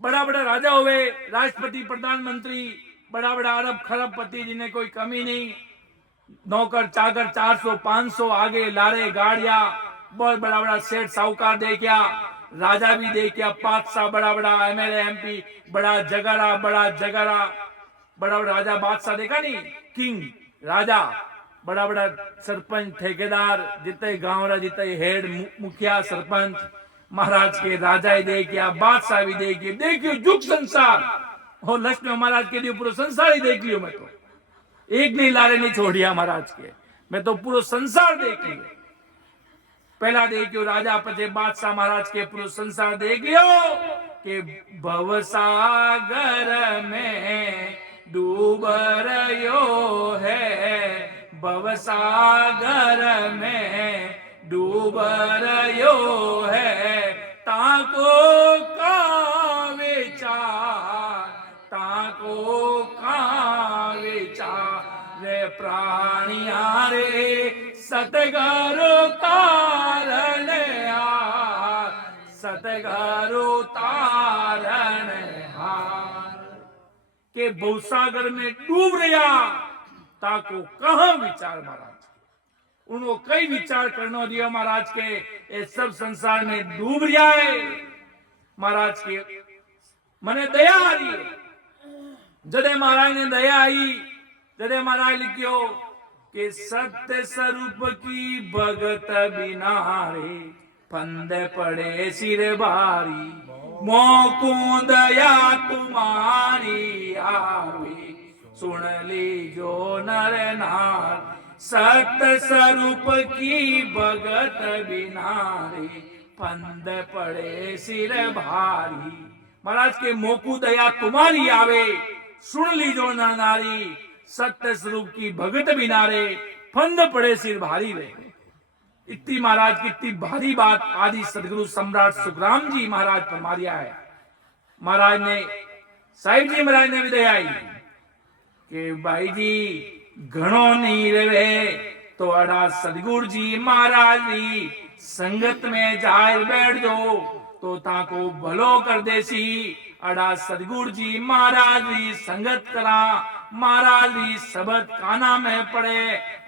बड़ा बड़ा राजा हुए, राष्ट्रपति प्रधानमंत्री, बड़ा बड़ा अरब खरबपति जिन्हें कोई कमी नहीं। नौकर चाकर 400 500 आगे लारे गाड़िया, बहुत बड़ा बड़ा सेठ साहूकार देखिया। राजा भी देखिया, बादशाह बड़ा बड़ा एमएलए एमपी, बड़ा जगरा बड़ा बड़ा राजा बादशाह देखा नहीं, किंग राजा, बड़ा बड़ा सरपंच ठेकेदार, जितने गांव रा जितने हेड मुखिया सरपंच, महाराज के राजा देखिया, बादशाह भी देखियो जुग संसार। और लक्ष्मण महाराज के लिए पूरा संसार ही देख लियो। मैं तो एक नहीं लारे नहीं छोड़िया महाराज के, मैं तो पूरा संसार देख लियो। पहला देखियो राजा, पचे बादशाह, महाराज के पूरा संसार देख लियो कि भवसागर में डूब रहो है, भवसागर में डूब रहो है। ताको का विचार, ताको का विचार। रे प्राणिया रे सतगुरु तारण हार, सतगुरु तारण के भवसागर में डूब रहा ताको कहा विचार महाराज उनको कई विचार करना दिया महाराज के ये सब संसार में डूब रहा है महाराज के मने दया आ रही है जदे महाराज ने दया आई जदे महाराज लिखियो कि सत्य स्वरूप की भगत बिना रे फंद पड़े सिर भारी मोकू दया तुम्हारी आवे सुन लीजो नर नार सत्य स्वरूप की भगत बिना रे फंद पड़े सिर भारी महाराज के मोकू दया तुम्हारी आवे सुन लीजो नर नारी सत्य स्वरूप की भगत बिना रे फंद पड़े सिर भारी रे। इतनी महाराज की इतनी भारी बात आदि सदगुरु सम्राट सुखराम जी महाराज फरमारिया है। महाराज ने साहिब जी महाराज ने भी दया आई कि भाई जी घणो नहीं रहे तो अड़ा सदगुरु जी महाराज जी संगत में जाए बैठ दो तो ताको भलो कर देसी अड़ा सदगुरु जी महाराज जी संगत करा महाराज जी शब्द काना में पड़े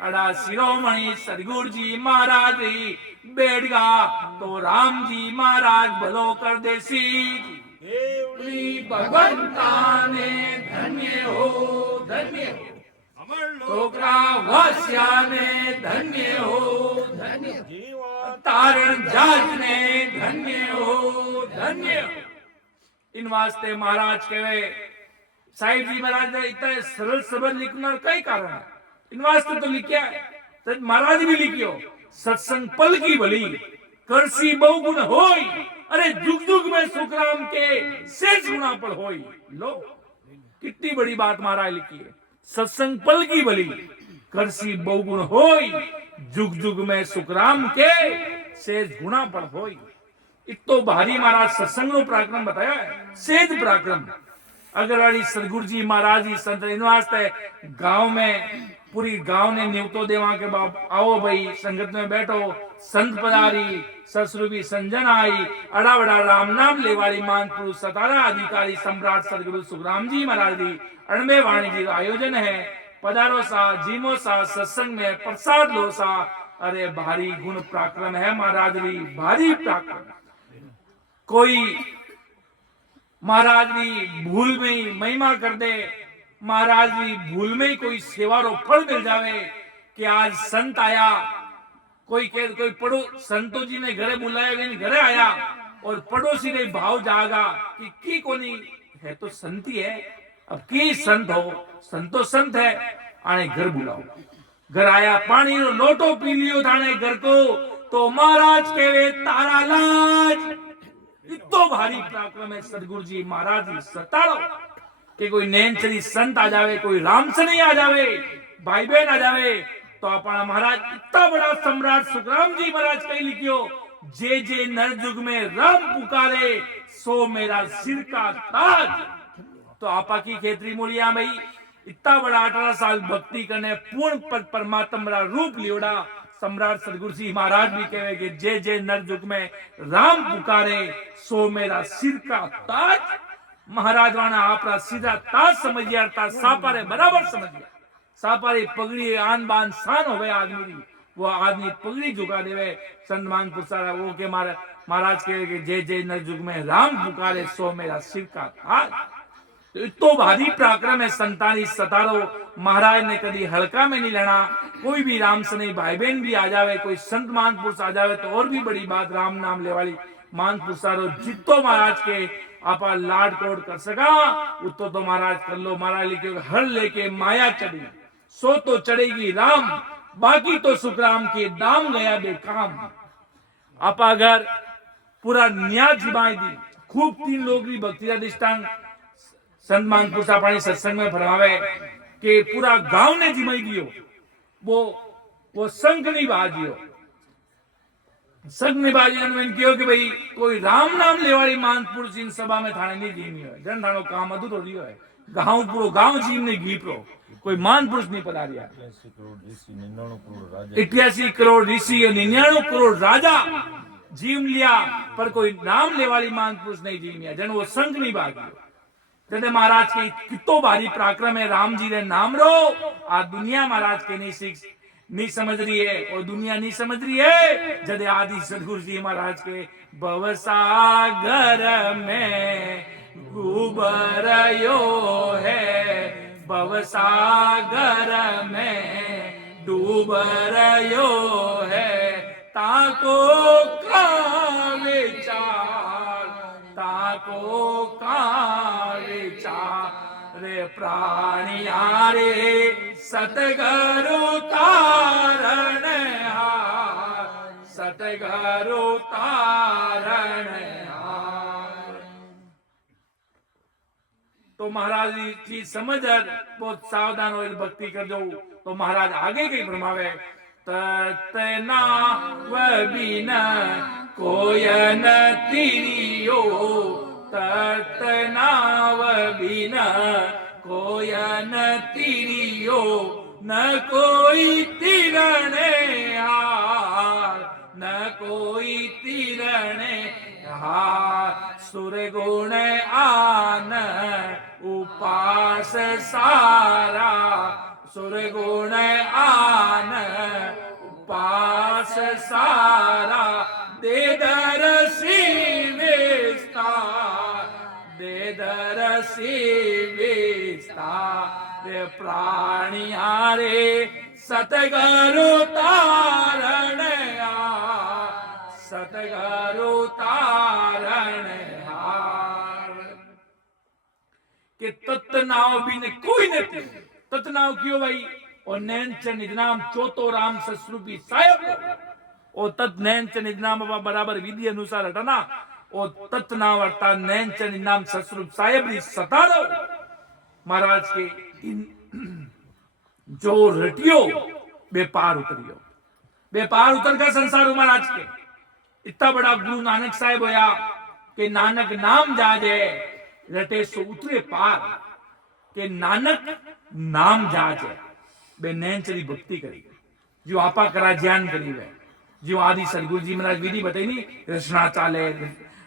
अड़ा शिरोमणि सदगुरु जी महाराज जी बैठगा तो राम जी महाराज भलो कर देसी भगवंता ने धन्य हो छोकरा वास्या ने धन्य हो तारण जात ने धन्य हो इन वास्ते महाराज कहे साहिब जी महाराज ने इतना सरल शब्द लिखना कई कारण है इन वास्ते तो लिखा है तो महाराज भी लिखियो सत्संग पल की भली करसी बहुगुण होई अरे जुग जुग में सुखराम के शेष गुणा पर होई लो कितनी बड़ी बात महाराज लिखी है सत्संग पल की भली करसी बहुगुण होई जुग जुग में सुखराम के शेष गुणा पर होई इतो भारी महाराज सत्संग नो पराक्रम बताया है सेज पराक्रम अगरवाड़ी सदगुरु जी महाराज जी संत वास्ते गांव में पूरी गांव ने न्योतो देवा के बाप आओ भाई संगत में बैठो संत पधारी ससुरभी संजन आई अड़ा बड़ा राम नाम लेवाड़ी मान पुरुष सतारा अधिकारी सम्राट सदगुरु सुखराम जी महाराज जी अणबे वाणी जी आयोजन है पधारो सा जीमो सा सत्संग में प्रसाद लो सा अरे भारी गुण पराक्रम है महाराज जी भारी पराक्रम कोई महाराज जी भूल में ही महिमा कर दे महाराज जी भूल में ही कोई सेवा रो फल मिल जावे कि आज संत आया कोई पड़ो संतो जी ने घरे बुलाया घरे आया और पड़ोसी ने भाव जागा कि की कोनी है तो संती है अब की संत हो संतो संत है आने घर बुलाओ घर आया पानी रो लोटो पी लियो थाने घर को तो महाराज कहे तारा लाज इतो भारी पराक्रम है सदगुरु जी महाराज जी सताड़ो कि कोई नैनचरी संत आ जावे कोई राम से नहीं आ जावे भाई बहन आ जावे तो अपना महाराज इतना बड़ा सम्राट सुखराम जी महाराज कहीं लिखियो जे जे नर युग में राम पुकारे सो मेरा सिर का ताज तो आपा की खेतरी मोलिया भाई इतना बड़ा 18 साल भक्ति करने पूर्ण परमात्मा रूप लियोड़ा सम्राट सदगुरु जी महाराज भी कहे कि जे जे नर युग में राम पुकारे सो मेरा सिर का ताज महाराज वाना आपरा सीधा ताज समझिया सापारे बराबर समझिया सापारी पगड़ी आन बान शान हो गए आदमी वो आदमी पगड़ी झुका देवे संत मान पुरसारा वो के महाराज कहे कि जे जे नर युग में राम पुकारे सो मेरा सिर का ताज तो इतो भारी पराक्रम है संतानी सतारो महाराज ने कभी हल्का में नहीं लेना कोई भी राम से नहीं भाई बहन भी आ जावे कोई संत मान पुरुष आ जावे तो और भी बड़ी बात राम नाम ले वाली मान पुरुषारो जितो महाराज के आपा लाड कोड कर सका उतो तो महाराज कर लो महाराज लिखे हर लेके माया चढ़ी सो तो चढ़ेगी राम बाकी तो सुखराम के दाम गया बेकाम आपा अगर पूरा न्याय जिमाई दी खूब 3 लोग भी भक्ति अधिष्ठान संत मानपुर पानी सत्संग में फरमावे कि पूरा गांव ने जिमाई दियो वो संघ नहीं बाजियो संघ नहीं बाजियो मैंने कहो कि भाई कोई राम नाम लेवाड़ी मानपुर इन सभा में थाने नहीं जीमी है जन थानो काम अधूरो रियो है गांव पूरो गांव जीम ने गीपरो कोई महापुरुष नहीं पधारिया 81 करोड़ ऋषि 99 करोड़ राजा जीव लिया पर कोई नाम लेवाड़ी महापुरुष नहीं जीमिया जन वो संघ नहीं बाजियो जदे महाराज के कितो भारी पराक्रम है राम जी रे नाम रो। आ दुनिया महाराज के नहीं समझ रही है, और दुनिया नहीं समझ रही है। जदे आदि सदगुरु जी महाराज के भवसागर में डूबरयो है, भवसागर में डूबरयो है, ताको का विचार, ताको का विचार रे प्राणिया रे सतगुरु तारण हार, सतगुरु तारण हार। तो महाराज की समझ बहुत सावधान हो, भक्ति कर दो। तो महाराज आगे कहीं फरमावे, ततना व बिना कोयन तिरियो, ततना व बिना कोयन तिरियो, न कोई तिरणे हार, न कोई तिरणे हार। सुर गुण आन उपास सारा, सुर गुण आन उपास सारा, दे दरसी विस्तार, दे दरसी विस्तार रे प्राणिया रे सतगुरु तारण हार, सतगुरु तारण हार। के तत्नाव बिन कोई नहीं, तत्नाव क्यों भाई? और नैन च निजनाम चौथो राम सस्रूपी साहेब, और तत् नैन च निजनाम बराबर विधि अनुसार हटना, और तत्नाव अर्था नैन च निजनाम सस्रूप साहेब री सतारो। महाराज के इन जो रटियो बेपार उतरियो, बेपार उतर का संसार महाराज के। इतना बड़ा गुरु नानक साहेब होया कि नानक नाम जाजे रटे सो उतरे पार, के नानक नाम जाजे बे नैनचरी भक्ति करी, जो आपा करा ज्ञान करी वे, जो आदि सदगुरु जी महाराज विधि बताई नहीं, रचना चाले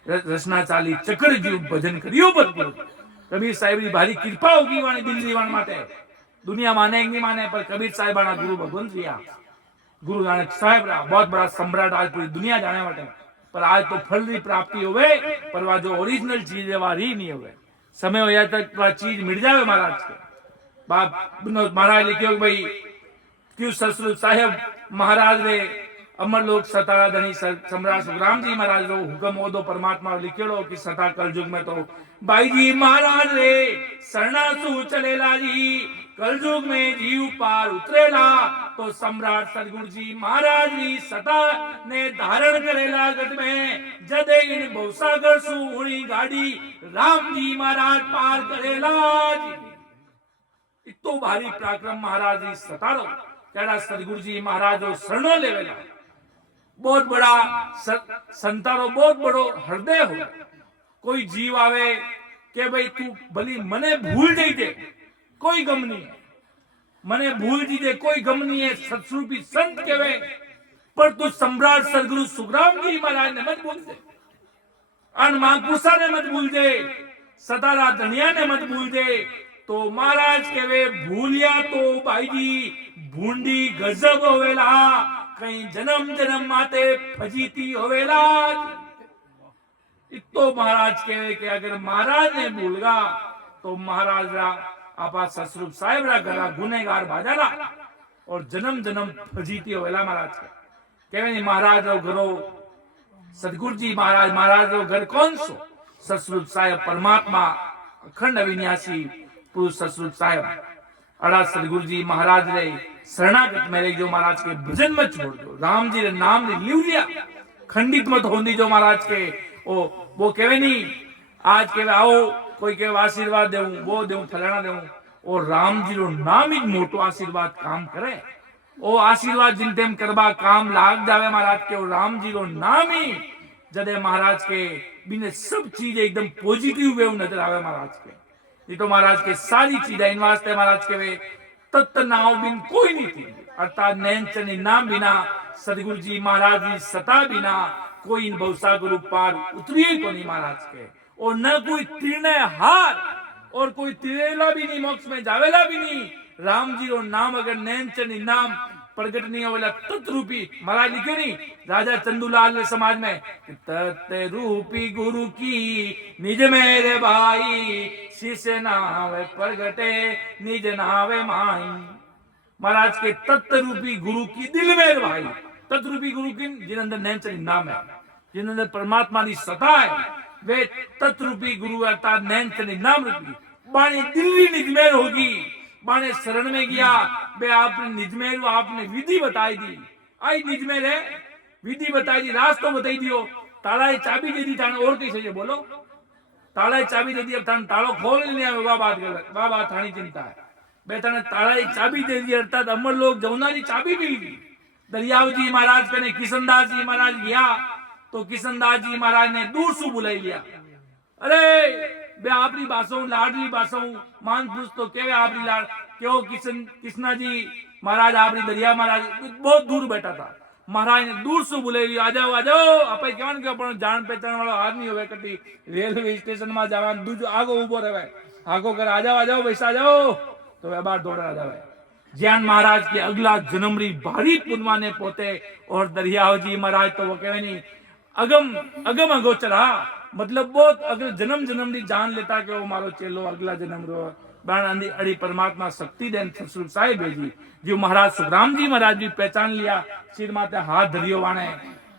रचना चाली चक्र जीव भजन करियो भरपूर। कबीर साहेब की भारी कृपा होगी वाणी दिल जीवन माते, दुनिया माने नहीं माने, पर कबीर साहेब आना गुरु भगवंत रिया, गुरु नानक साहेब रहा बहुत बड़ा सम्राट, आज पूरी दुनिया जाने वाले। पर आज तो फल की प्राप्ति होवे, पर वह जो ओरिजिनल चीज है वह ही नहीं होवे। समय हो तक वह चीज मिट जावे महाराज के। बाप महाराज लिखियो भाई क्यों ससुर साहेब महाराज रे अमर लोक सता धनी सम्राट सुखराम जी महाराज रो हुक्म हो दो परमात्मा लिखेड़ो कि सता कल युग में तो भाई जी महाराज रे शरणासु चलेला जी, कल युग में जीव पार उतरेला। तो सम्राट सदगुरु जी महाराज जी सता ने धारण करेला गट में, जदे इन भवसागर सु उड़ी गाड़ी राम जी महाराज पार करेला जी। इतो भारी पराक्रम महाराज जी सतारो केड़ा सदगुरु जी महाराज रो शरणो लेवेला। बहुत बड़ा संतारो बहुत बड़ो हृदय हो। कोई जीव आवे के भाई तू भली मने भूल जाई दे, कोई गम नहीं, मने भूल जी दे कोई गम नहीं है, सत्स्वरूपी संत केवे, पर तू सम्राट सदगुरु सुखराम जी महाराज ने मत भूल दे, अन महापुरुषा ने मत भूल दे, सतारा धनिया ने मत भूल दे। तो महाराज केवे भूलिया तो भाई जी भूंडी गजब होवेला, कहीं जन्म जन्म माते फजीती होवेला। इतो महाराज कहे कि अगर महाराज ने भूलगा तो महाराज रा आपा ससुर साहेब रा गला गुनेगार भाजाला और जन्म जन्म फजीती होवेला। महाराज कहे नहीं महाराज रो घरो सदगुरु जी महाराज रो घर कौन सो? ससुर साहेब परमात्मा अखंड अविनाशी पुरुष ससुर साहेब अड़ा सदगुरु जी महाराज रे शरणागत मेरे जो महाराज के भजन मत छोड़ दो, राम जी रे नाम ने लिव लिया, खंडित मत होंदी जो महाराज के वो कहे नहीं आज के आओ कोई के आशीर्वाद देऊं वो देऊं फलाना देऊं, और राम जी रो नाम ही मोटो आशीर्वाद काम करे। ओ आशीर्वाद जिन टेम करबा काम लाग जावे महाराज के, और राम जी रो नाम ही जदे महाराज के बिने सब चीजें एकदम पॉजिटिव वे नजर आवे महाराज के। ये तो महाराज के सारी चीजें इन वास्ते महाराज के वे तत्व नाव बिन कोई नहीं थी, अर्थात नैन चनी नाम बिना सदगुरु जी महाराज जी सता बिना कोई इन भवसागर पार उतरी को नहीं महाराज के, और न कोई तीर्णय हार और कोई तिरेला भी नहीं, मोक्ष में जावेला भी नहीं। राम जी रो नाम अगर नैन चनी नाम प्रगट नहीं होवेला तत् रूपी, महाराज लिखे नहीं राजा चंदूलाल ने समाज में, तत् रूपी गुरु की निज मेरे भाई, शिष्य नावे प्रगटे निज नावे माई। महाराज के तत्व रूपी गुरु की दिल में भाई, तत्व रूपी गुरु की जिन अंदर नैन चनी नाम है, जिन अंदर परमात्मा की सत्ता है, वे तत्व रूपी गुरु अर्थात नैन चनी नाम रूपी बाणी दिल्ली निजमेर होगी। बाणे शरण में गया बे आपने निजमेर आपने विधि बताई दी, आई निजमेर है विधि बताई दी, रास्ता बताई दियो, ताला चाबी दे दी थाने, और कैसे ये बोलो ताला चाबी दे दी, अब थाने तालो खोल नहीं आवे, वाह बात गलत, वाह बात थानी चिंता है। बे थाने ताला चाबी दे दी अर्थात अमर लोग जमुना की चाबी मिल गई। दरियाव जी महाराज कने किशनदास जी महाराज गया तो किशनदास जी महाराज ने दूर से बुलाई लिया, अरे बे आपरी बासों लाडली बासों मान पुरुष तो केवे आपरी लाड क्यों किशना जी महाराज आपरी दरिया महाराज बहुत दूर बैठा था। महाराज ने दूर से बुलाई लिया, आ जाओ आपे केवन के पण जान पहचान वालो आदमी होवे कटी रेलवे स्टेशन में जावान दूज आगो उभो रहवे, आगो कर आ जाओ वैसा आ जाओ तो वे बार दौड़ा जावे। ज्ञान महाराज के अगला जन्मरी भारी पुनवा ने पोते और दरियाव जी महाराज तो वो कहे नहीं अगम अगोचरा, मतलब बहुत अगर जन्म री जान लेता कि वो मारो चेलो अगला जन्म रो बाण अड़ी परमात्मा शक्ति देन ससुर साहेब भेजी। जो महाराज सुखराम जी महाराज भी पहचान लिया, सिर माथे हाथ धरियो वाणे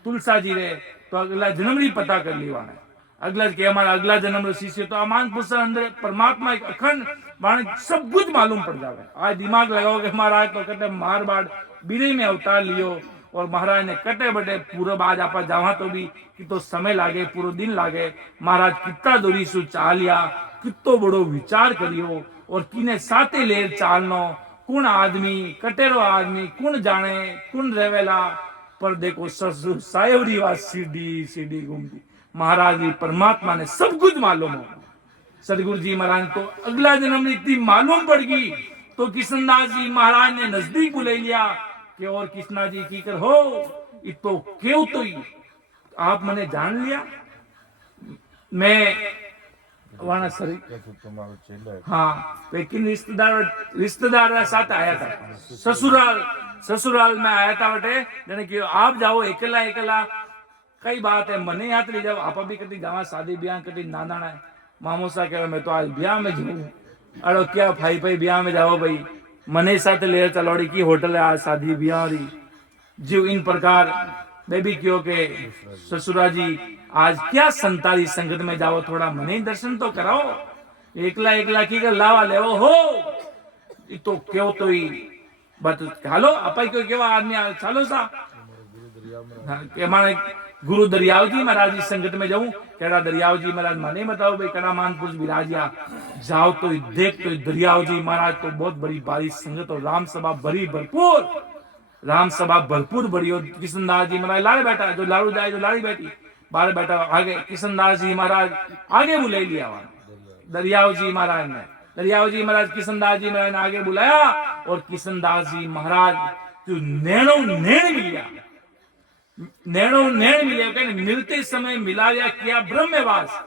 तुलसा जी रे तो अगला जन्म री पता कर ली वाणे, अगला के हमारा अगला जन्म रो शिष्य तो अमान पुरुष अंदर परमात्मा एक अखंड बाण सब कुछ मालूम पड़ जावे। आज दिमाग लगाओ कि महाराज तो कहते मार बाड़ बीड़ी में अवतार लियो और महाराज ने कटे बटे पूरा आज आप जावा तो भी कि तो समय लागे पूरा दिन लागे। महाराज कितना दूरी सु चालिया, कितो बड़ो विचार करियो और किने साथे लेर चालनो, कौन आदमी कटेरो आदमी कौन जाने कौन रेवेला, पर देखो ससुर साहेबरी बात सीधी घूमती। महाराज जी परमात्मा ने सब कुछ मालूम हो। सदगुरु जी महाराज तो अगला जन्म इतनी मालूम पड़ गई तो किशनदास जी महाराज ने नजदीक बुला लिया कि और कृष्णा जी की कर हो तो क्यों तो आप मैंने जान लिया, मैं वाना सरी हाँ लेकिन रिश्तेदार साथ आया था, ससुराल में आया था बटे जने कि आप जाओ अकेला कई बात है मने याद ले जाओ, आप भी कटी जावा शादी ब्याह कटी नाना है मामोसा कह मैं तो आज ब्याह में जाऊं, अरे क्या भाई ब्याह में जाओ भाई मने साथ ले चलोड़ी की होटल है आज शादी ब्याह रही जीव इन प्रकार मैं भी क्यों के ससुरा जी आज क्या संताली संगत में जाओ, थोड़ा मने दर्शन तो कराओ, एकला की कर लावा ले हो तो क्यों तो ही बत हालो अपा क्यों केवा आदमी चालो सा के माने गुरु दरियाव जी महाराज जी संगत में जाऊं, कह दरियाव जी महाराज माने बताओ भाई कड़ा मानपुरुष विराजिया जाओ तो देख तो दरियाव जी महाराज तो बहुत बड़ी बारी संगत और राम सभा बड़ी भरपूर, राम सभा भरपूर बड़ी और किशनदास जी महाराज लाड़े बैठा जो लाड़ू जाए जो लाड़ी बैठी बाहर बैठा आगे किशनदास जी महाराज आगे बुला लिया दरियाव जी महाराज ने, दरियाव जी महाराज किशनदास जी महाराज ने आगे बुलाया और किशनदास जी महाराज जो नैनो नैन मिलिया मिलते समय मिला लिया किया ब्रह्मवास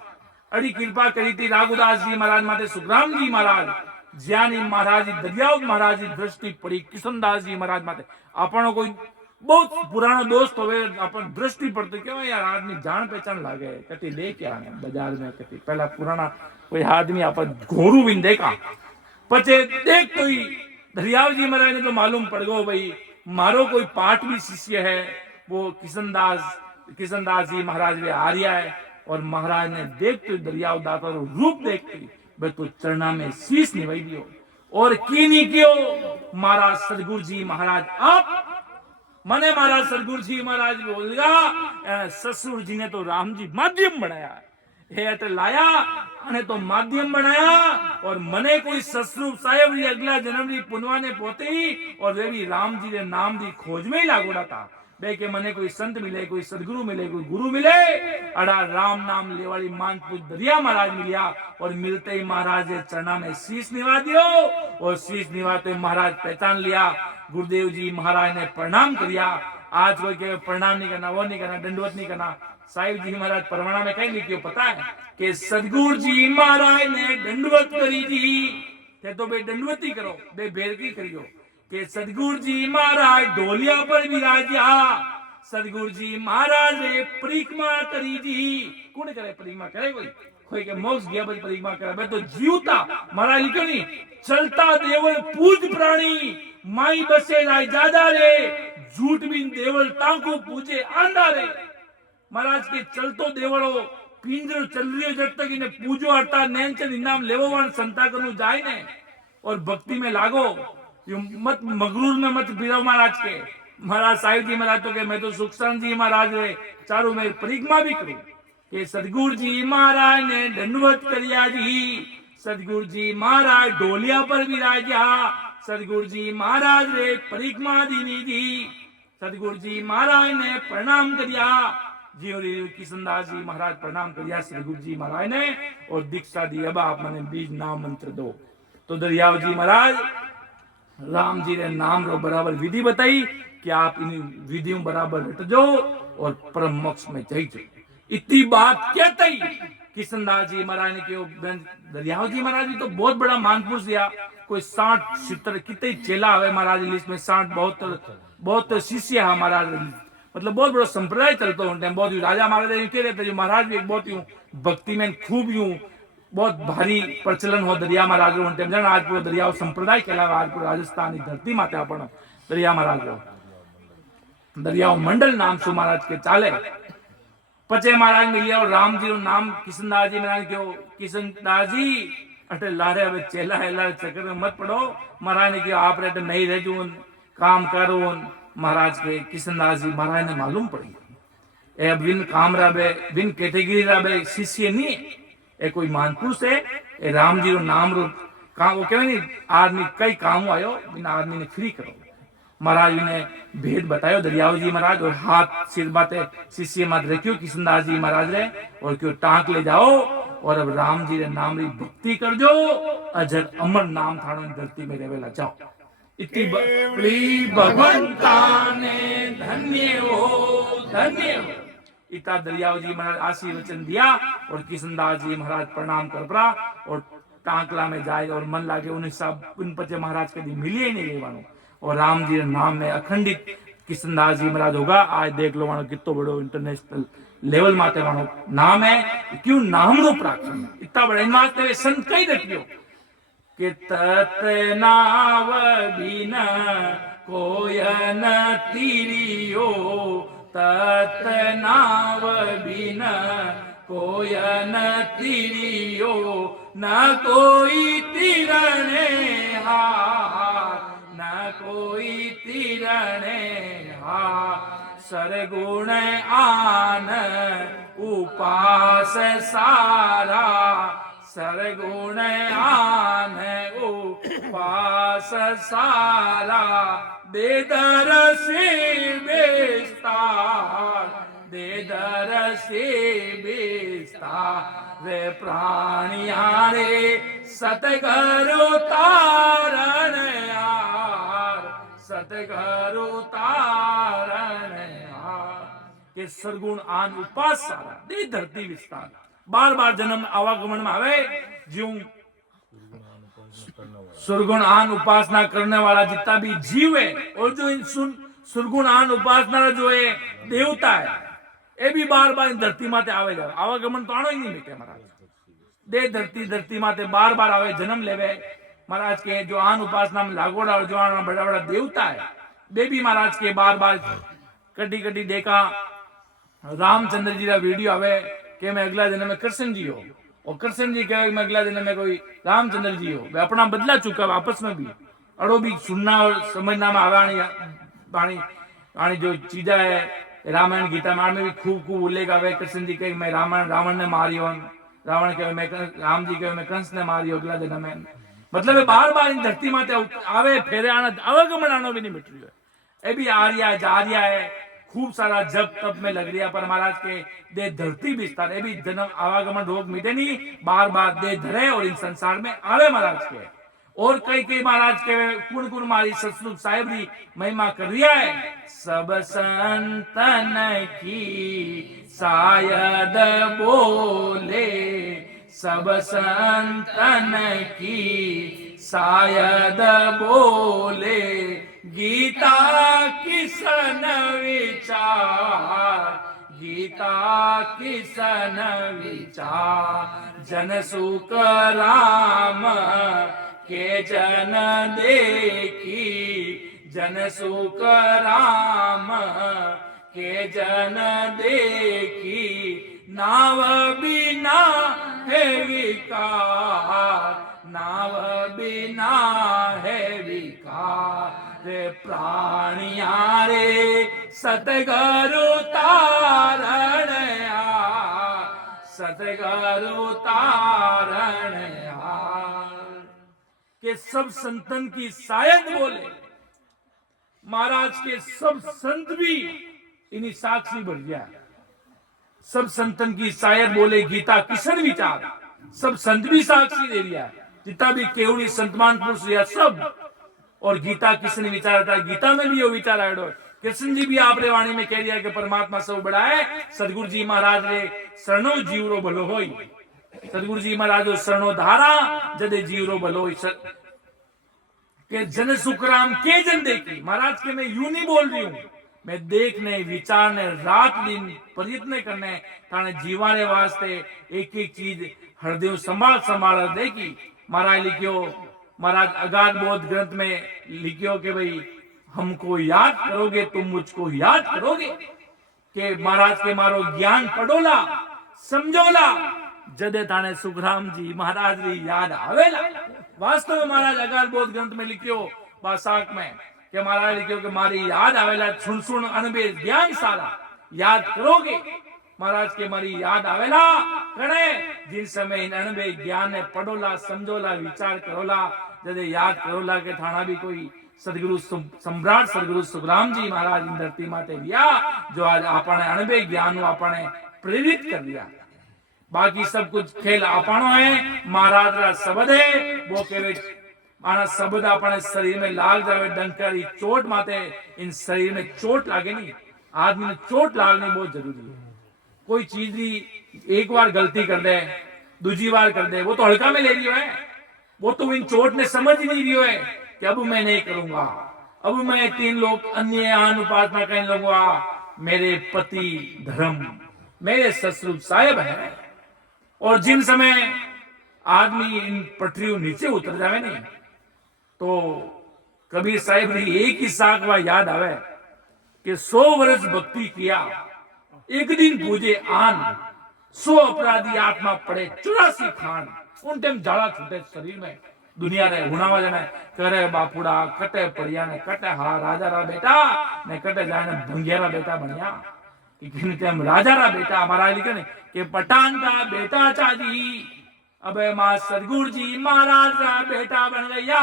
अड़ी कृपा करी थी राघुदास जी महाराज माते सुखराम जी महाराज ज्ञानी महाराज दरियाव महाराज की दृष्टि पड़ी किशनदास जी महाराज माते अपनो कोई बहुत पुराना दोस्त होवे अपन दृष्टि पड़ती क्यों यार आदमी जान पहचान लागे कटी लेके आने बाजार में कटी पहला पुराना कोई आदमी अपन घोरू भी देखा पचे देख तो ही दरियाव जी महाराज ने तो मालूम पड़ गो भाई मारो कोई पाठ भी शिष्य है वो किशनदास जी महाराज वे आर्या है और महाराज ने देखते दरियाव दाता रूप देखते वे तो चरणा में शीश निभाई दियो और की नहीं कियो महाराज सदगुरु जी महाराज आप मने महाराज सदगुरु जी महाराज बोलेगा ससुर जी ने तो राम जी माध्यम बनाया हेठ लाया अने तो माध्यम बनाया और मने कोई ससुर साहेब री अगला जन्म री पुनवा ने पोते और वे भी राम जी ने नाम दी खोज में ही लागोड़ा था बे के मने कोई संत मिले कोई सदगुरु मिले कोई गुरु मिले अड़ा राम नाम लेवाली मानपुर दरिया महाराज मिलिया और मिलते ही महाराज ने चरणा में शीश निभा दियो और शीश निभाते महाराज पहचान लिया गुरुदेव जी महाराज ने प्रणाम किया। आज कोई के प्रणाम नहीं करना वो नहीं करना दंडवत नहीं करना साहिब जी महाराज परवाना में कहीं लिखियो पता है कि सदगुरु जी महाराज ने दंडवत करी जी, ते तो बे दंडवती करो, बे बेरकी करियो कि सदगुरु जी महाराज ढोलिया पर विराजा, सदगुरु जी महाराज ने परिक्रमा करी जी। कौन करे परिक्रमा? करे कोई के मोक्ष गया बज परिक्रमा करे? मैं तो जीवता महाराज लिखो नहीं, चलता देवल पूज प्राणी, माई बसे राय ज्यादा रे, झूठ बिन देवल तांको पूजे आंदा रे। महाराज के चलतो देवड़ो पिंजरो चल रही हो जब तक इन्हें पूजो अर्थात नैनचन इनाम लेवो वन संता कनु जाए ने और भक्ति में लागो, यो मत मगरूर में मत बिरो महाराज के। महाराज साहिब जी महाराज तो के मैं तो सुखसान जी महाराज रे चारों में परिक्रमा भी करूं कि सदगुरु जी महाराज ने दंडवत करिया जी, सदगुरु जी महाराज ढोलिया पर विराजा, सदगुरु जी महाराज रे परिक्रमा दीनी जी, सदगुरु जी महाराज ने प्रणाम करिया जी। और किशनदास जी महाराज प्रणाम करिया सदगुरु जी महाराज ने और दीक्षा दी, अब आप मने बीज नाम मंत्र दो। तो दरियाव जी महाराज राम जी ने नाम रो बराबर विधि बताई कि आप इन विधियों बराबर रट जाओ और परम मोक्ष में जाइए। इतनी बात कहते ही किशनदास जी महाराज ने क्यों, दरियाव जी महाराज भी तो बहुत बड़ा महापुरुष दिया, कोई 60-70 कितने चेला हवे महाराज लिस्ट में, 60 बहुत शिष्य है महाराज, मतलब बहुत बड़ा संप्रदाय चलता है। बहुत राजा महाराज कह रहे थे महाराज भी एक बहुत यूं भक्ति में खूब यूं बहुत भारी प्रचलन हो दरिया महाराज रो टाइम जन आज पूरा दरिया संप्रदाय कहलावे, आज पूरा राजस्थान की धरती माते आपण दरिया महाराज रो दरिया मंडल नाम सु महाराज के चाले। पचे महाराज मिलिया और राम जी रो नाम किशनदास जी महाराज क्यों, किशनदास जी अटे लारे अब चेला है लारे चक्कर में मत पड़ो। महाराज ने कहा आप रे नहीं रह जून काम करो। महाराज के किशनदास जी महाराज ने मालूम पड़ी ए बिन काम राबे बिन कैटेगरी राबे शिष्य नहीं ए कोई महापुरुष है, ए राम जी रो नाम रो काम वो कहवे नहीं आदमी कई काम आयो बिना आदमी ने फ्री करो। महाराज ने भेद बतायो दरियाव जी महाराज और हाथ सिर बाते शिष्य मत रखियो किशनदास जी महाराज रे और क्यों टांक ले जाओ और अब राम जी रे नाम री भक्ति कर जो, अजर अमर नाम थानो धरती में रेवेला जाओ। इतनी बड़ी भगवंता ने धन्य हो इतना दरियाव जी महाराज आशीर्वचन दिया और किशनदास जी महाराज प्रणाम कर पड़ा और टांकला में जाए और मन लागे उन्हें सब उन पचे महाराज कभी मिलिए नहीं लेवानो और राम जी नाम में अखंडित किशनदास जी महाराज होगा। आज देख लो वानो कितो बड़ो इंटरनेशनल लेवल माते वानो नाम है, क्यों नाम रो प्राचीन इतना बड़ा इन वास्ते संत कई रखियो कि ततनाव बिना कोय न तीरियो, ततनाव बिना कोय न तीरियो, न कोई तीरने हार, न कोई तीरने हार। सरगुण आन उपास सारा, सरगुण आन उपास सारा, बेदर से बेस्तार, बेदर से बेस्तार रे प्राणिया रे सतगरु तारण यार, सतगरु तारण यार। के सरगुण आन उपास सारा दे धरती विस्तार, बार बार जन्म आवागमन में आवे ज्यों सुरगुण आन उपासना करने वाला जितना भी जीव है और जो इन सुरगुण आन उपासना जो है देवता है ये भी बार बार इन धरती माते आवे जावे, आवागमन तो आनो ही नहीं मिटे महाराज दे धरती माते बार बार आवे जन्म लेवे महाराज के। जो आन उपासना में लागोड़ा और जो आना बड़ा बड़ा देवता है वे भी महाराज के बार बार कटी कटी देखा रामचंद्र जी का वीडियो आवे कि मैं अगला जन्म में कृष्ण जी हो और कृष्ण जी कहे मैं अगला जन्म में कोई रामचंद्र जी हो। वे अपना बदला चुका आपस में भी अड़ो भी सुनना और समझना में आवाणी जो चीजा है रामायण गीता में भी खूब खूब उल्लेख आवे। कृष्ण जी कहे मैं रावण ने मारियो, रावण कहे मैं राम जी कहे मैं कंस ने मारियो अगला जन्म में। मतलब बार बार इन धरती माते आवे फेरे आना आवागमन आनो भी नहीं मिट रही है। ये भी आर्या है जारिया है खूब सारा जब तब में लग रहा पर महाराज के दे धरती विस्तार ये भी जन्म आवागमन रोग मिटे नहीं, बार बार दे धरे और इन संसार में आवे महाराज के। और कई कई महाराज कहे कुण कुण मारी सतस्वरूप साहेब री महिमा कर रिया है। सब संतन की शायद बोले, सब संतन की शायद बोले, गीता किसन विचार, गीता किसन विचार, जन सुख राम के जन देखी, जन सुख राम के जन देखी, नाव बिना है विकार, नाव बिना है विकार, रे प्राणिया रे सतगुरु तारण आ, सतगुरु तारण आ। के सब संतन की शायद बोले, महाराज के सब संत भी इन्हीं साक्षी बन गया। सब संतन की शायद बोले, गीता किसन विचार, सब संत भी साक्षी दे दिया, जितना भी केवली संतमान पुरुष रिया सब। और गीता किसने विचारा था, गीता में भी वो विचार आयो। कृष्ण जी भी आपरे वाणी में कह दिया कि परमात्मा सब बड़ा है। सदगुरु जी महाराज रे शरणो जीवरो भलो होई, सदगुरु जी महाराज शरणो धारा जदे जीवरो भलो होई। के जन सुखराम के जन देखी, महाराज के मैं यूं नहीं बोल रही हूं, मैं देखने विचारने रात दिन प्रयत्न करने थाने जीवाने वास्ते एक एक चीज हृदय संभाल संभाल देखी। महाराज लिखियो, महाराज अगाध बोध ग्रंथ में लिखियो कि भाई हमको याद करोगे तुम मुझको याद करोगे, के महाराज के मारो ज्ञान पढ़ोला समझोला जदे थाने सुखराम जी महाराज री याद आवेला। वास्तव में महाराज अगाध बोध ग्रंथ में लिखियो बासाक में कि महाराज लिखियो कि मारी याद आवेला, सुन सुन अनबे ज्ञान सारा याद करोगे। महाराज के मारी याद आवेला कड़े जिन समय इन अनबे ज्ञान ने पढ़ोला समझोला विचार करोला जदे याद करोला के थाना भी कोई सदगुरु सम्राट सदगुरु सुखराम जी महाराज इन धरती माते लिया, जो आज आपने अनबे ज्ञान आपने प्रेरित कर दिया। बाकी सब कुछ खेल आपनो है, महाराज रा शब्द है वो केवे माना शब्द अपने शरीर में लाग जावे डंकर चोट माते, इन शरीर में चोट लागे नहीं, आदमी ने चोट लागनी बहुत जरूरी है। कोई चीज भी एक बार गलती कर दे दूसरी बार कर दे वो तो हल्का में ले लियो है, वो तो इन चोट ने समझ ही नहीं लियो है कि अब मैं नहीं करूंगा, अब मैं 3 लोग अन्य अनुपातना कहने लगूंगा, मेरे पति धर्म मेरे ससुर साहेब है। और जिन समय आदमी इन पटरियों नीचे उतर जावे नहीं तो कबीर साहिब ने एक ही साखवा याद आवे कि 100 वर्ष भक्ति किया, एक दिन पूजे आन, 100 अपराधी आत्मा पड़े 84 खान, उन टाइम जाला छूटे शरीर में दुनिया रे हुणावा जाने करे बापुड़ा कटे पड़िया ने कटे हा राजा रा बेटा ने कटे जाने भंगियारा बेटा बनिया कि टाइम राजा रा बेटा हमारा लिखे ने कि पठान का बेटा चाजी अबे मां सदगुरु जी महाराज का बेटा बन गया,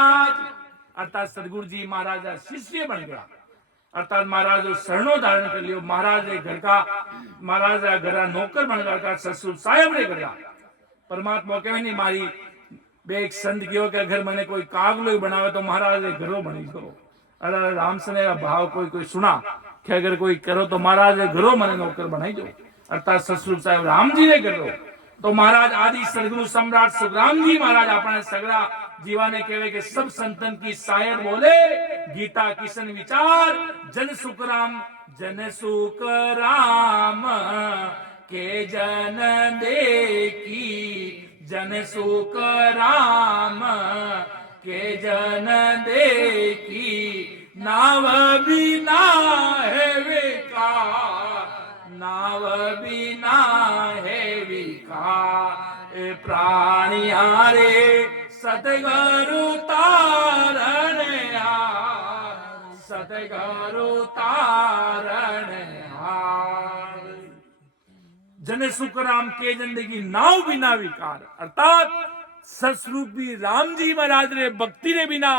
अर्थात सदगुरु जी महाराज का शिष्य बन गया, अर्थात महाराज शरणो धारण कर लियो, महाराज घर का महाराज घर का नौकर बन गया, ससुर साहेब ने गया। परमात्मा कहे नहीं मारी बे एक संत कियो के घर मैंने कोई कागलो बनावे तो महाराज घरों बनी करो। अरे राम सने का भाव कोई कोई सुना कि अगर कोई करो तो महाराज घरों मैंने नौकर बनाई दो, अर्थात ससुर साहेब राम जी ने करो तो महाराज आदि सदगुरु सम्राट सुखराम जी महाराज अपने सगड़ा जीवा ने कहे कि सब संतन की शायर बोले, गीता किसन विचार, जन सुख राम के जन देखी, जन सुख राम के जन देखी, नाव बिना है विकार, नाव बिना है विकार, प्राणिया रे सतगुरु तारण आ, सतगुरु तारण आ। जन सुख राम के जिंदगी नाव बिना विकार, अर्थात सस्वरूपी राम जी महाराज रे भक्ति रे बिना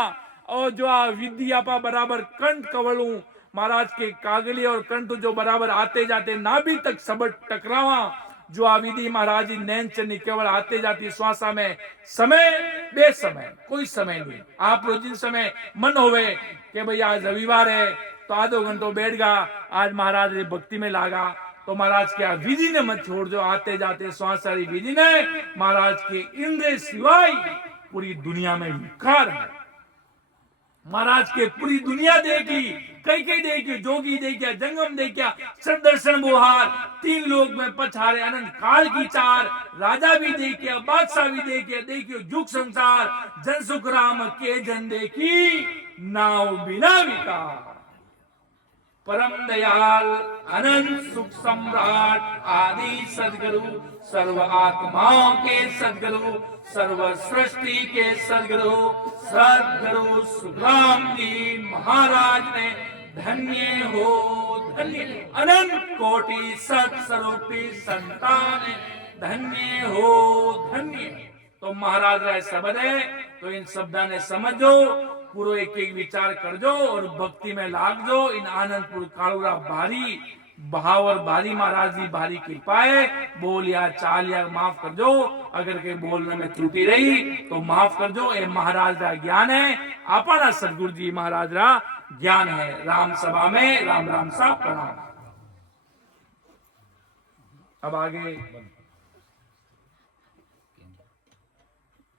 और जो आ विद्या पा बराबर कंठ कवलू महाराज के कागली और कंठ जो बराबर आते जाते नाभि तक सबट टकरावा, जो आ विधि महाराज जी नैन चन्नी केवल आते जाती श्वासा में समय બે સમય, કોઈ સમય નહીં। आप लोग जिन समय मन होवे कि भाई आज रविवार है तो आधो घंटो बैठ गा, आज महाराज भक्ति में लागा, तो महाराज के विधि ने मत छोड़ दो। आते जाते श्वास वाली विधि ने महाराज के इंद्र सिवाय पूरी दुनिया में विकार है। महाराज के पूरी दुनिया देखी, कई देखी, जोगी देखिया, जंगम देखिया, सदर्शन बोहार, 3 लोक में पछारे, अनंत काल की 4 राजा भी देखिया, बादशाह भी देखिया, देखियो जुग संसार, जन सुख राम के जन देखी, नाव बिना विकार। परम दयाल अनंत सुख सम्राट आदि सदगुरु, सर्व आत्माओं के सदगुरु, सर्व सृष्टि के सदगुरु, सदगुरु सुखराम जी महाराज ने धन्य हो धन्य, अनंत कोटि सत स्वरूपी संतान धन्य हो धन्य। तो महाराज राय शब्द है, तो इन शब्दा ने समझो, पूरो एक एक विचार कर जो और भक्ति में लाग जो। इन आनंदपुर कालूरा भारी भाव और भारी महाराज जी भारी कृपा है। बोल या चाल या माफ कर जो, अगर के बोलने में त्रुटि रही तो माफ कर जो। ये महाराज रा ज्ञान है, अपना सदगुरु जी महाराज रा ज्ञान है। राम सभा में राम राम सा प्रणाम। अब आगे